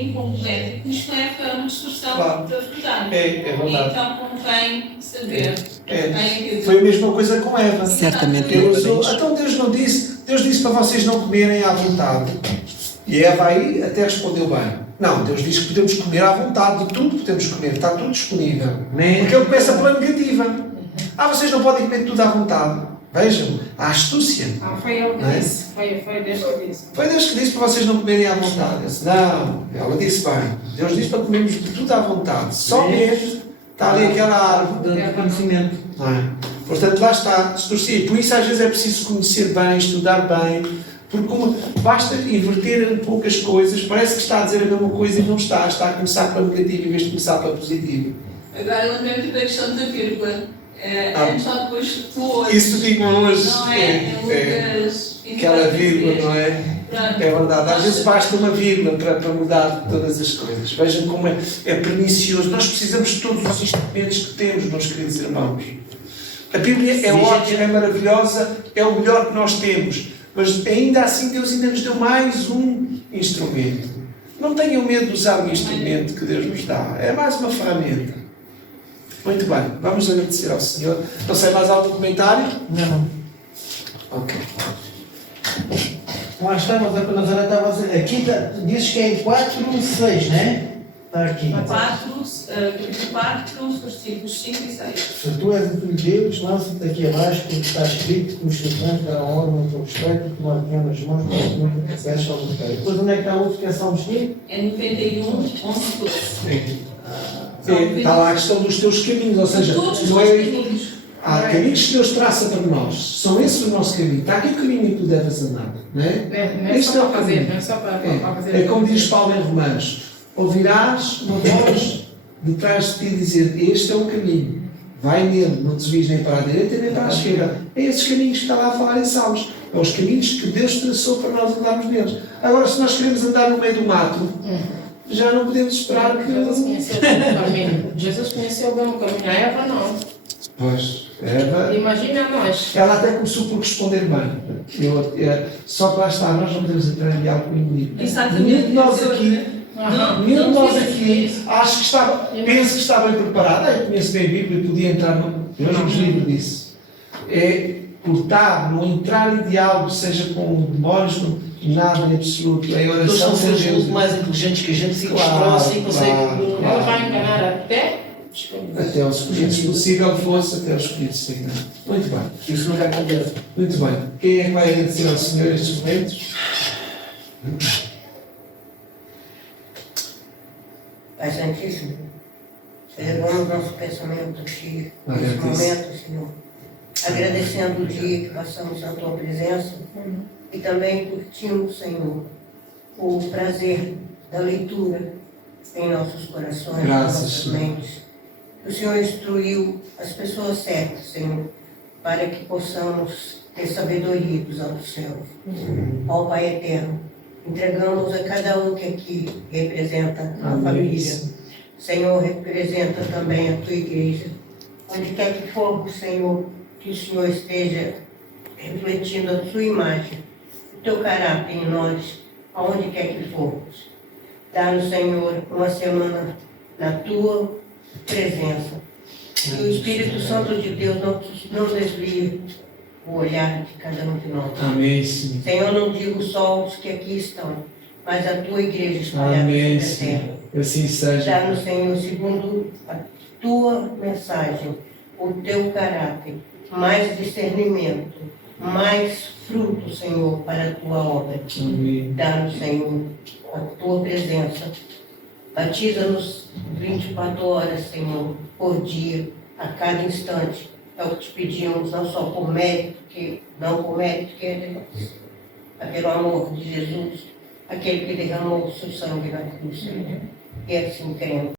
incompleta, que nos leva a uma distorção da verdade. É verdade. Então convém saber. Foi a mesma coisa com Eva. Certamente. Então Deus não disse, Deus disse para vocês não comerem à vontade. E Eva aí até respondeu bem. Não, Deus diz que podemos comer à vontade, de tudo podemos comer, está tudo disponível. Porque ele começa pela negativa. Vocês não podem comer tudo à vontade. Vejam, a astúcia. Foi ele que disse. Foi Deus que disse. Foi Deus que disse para vocês não comerem à vontade. Eu disse: não, ela disse bem. Deus disse para comermos de tudo à vontade. Só mesmo está ali aquela árvore de conhecimento. Não é? Portanto, lá está, distorcer. Por isso, às vezes, é preciso conhecer bem, estudar bem, porque basta inverter um pouco as coisas. Parece que está a dizer a mesma coisa e não está. Está a começar pela negativa em vez de começar pela positiva. Agora, lembrei-me da questão da vírgula. Antes ou depois de hoje. Isso digo hoje. Não é? Aquela vírgula, não é? Pronto. É verdade. Às vezes basta uma vírgula para mudar todas as coisas. Vejam como é pernicioso. Nós precisamos de todos os instrumentos que temos, meus queridos irmãos. A Bíblia é ótima, é maravilhosa, é o melhor que nós temos. Mas ainda assim Deus ainda nos deu mais um instrumento. Não tenham medo de usar o instrumento que Deus nos dá. É mais uma ferramenta. Muito bem, vamos agradecer ao Senhor. Não sei, mais algum comentário? Não. Ok. Lá está, mas a Nazaré estava a dizer. Aqui dizes que é em 4, 6, não é? Está aqui. 4, versículos 5 e 6. Se tu és o filho de Deus, lança-te aqui abaixo, porque está escrito que os cristãos darão ordem ao teu respeito e tomar-te nas mãos para que nunca te percas ao comer. Depois, onde é que está o outro que é Salmos quê? É 91, 11 e 12. Está lá a questão dos teus caminhos, ou seja, não é. Há caminhos que Deus traça para nós, são esses o nosso caminho. Está aqui o caminho em que tu deves andar, não é? Não é só para fazer, não é só para fazer. É como diz Paulo em Romanos: ouvirás uma voz de trás de ti dizer: este é o caminho, vai nele, não desvies nem para a direita nem para a esquerda. É esses caminhos que está lá a falar em Salmos, é os caminhos que Deus traçou para nós andarmos neles. Agora, se nós queremos andar no meio do mato, já não podemos esperar que. Jesus conheceu bem o caminho. Jesus conheceu bem o caminho. A Eva não. Pois, Eva. Imagina nós. Ela até começou por responder bem. Só que lá está, nós não podemos entrar em diálogo com o inimigo. Exatamente. Nenhum de nós aqui, Aham. nenhum de nós Não aqui fiz acho que estava, penso que está bem preparado. Eu conheço bem a Bíblia, podia entrar no. Eu não vos livro disso. É cortar, não entrar em diálogo, seja com demónios, nada em absoluto. É Eles oração são com seres Deus. muito mais inteligentes que a gente, se eles Claro, estão assim, conseguem. claro. Não vai enganar até. Até os escolhidos, se possível fosse, até os escolhidos se enganar. Muito bem. Isso nunca acontece. Muito bem. Quem é que vai agradecer ao Senhor estes momentos? Pai Santíssimo, elevamos nosso pensamento a Ti nesse Agradeço. momento, Senhor, agradecendo o dia que passamos na Tua presença e também curtimos, Senhor, o prazer da leitura em nossos corações, em Graças, nossas Senhor. mentes. O Senhor instruiu as pessoas certas, Senhor, para que possamos ter sabedoria dos altos céus. Ó Pai eterno, entregamos a cada um que aqui representa a Amém. família. Senhor, representa também a Tua igreja. Onde quer que formos, Senhor, que o Senhor esteja refletindo a Sua imagem, o Teu caráter em nós, aonde quer que formos. Dá-nos, Senhor, uma semana na Tua presença. Que o Espírito Santo de Deus não desvie o olhar de cada um de nós. Amém, Senhor. Senhor, não digo só os que aqui estão, mas a Tua igreja espalhada Amém, sobre a terra. Senhor. Assim seja. Dá-nos, Senhor, segundo a Tua mensagem, o Teu caráter, mais discernimento, mais fruto, Senhor, para a Tua obra. Amém. Dá-nos, Senhor, a Tua presença. Batiza-nos 24 horas, Senhor, por dia, a cada instante. É o que te pedimos, não só por mérito, não por mérito que é de nós, mas pelo amor de Jesus, aquele que derramou o seu sangue na cruz, Senhor. E assim cremos.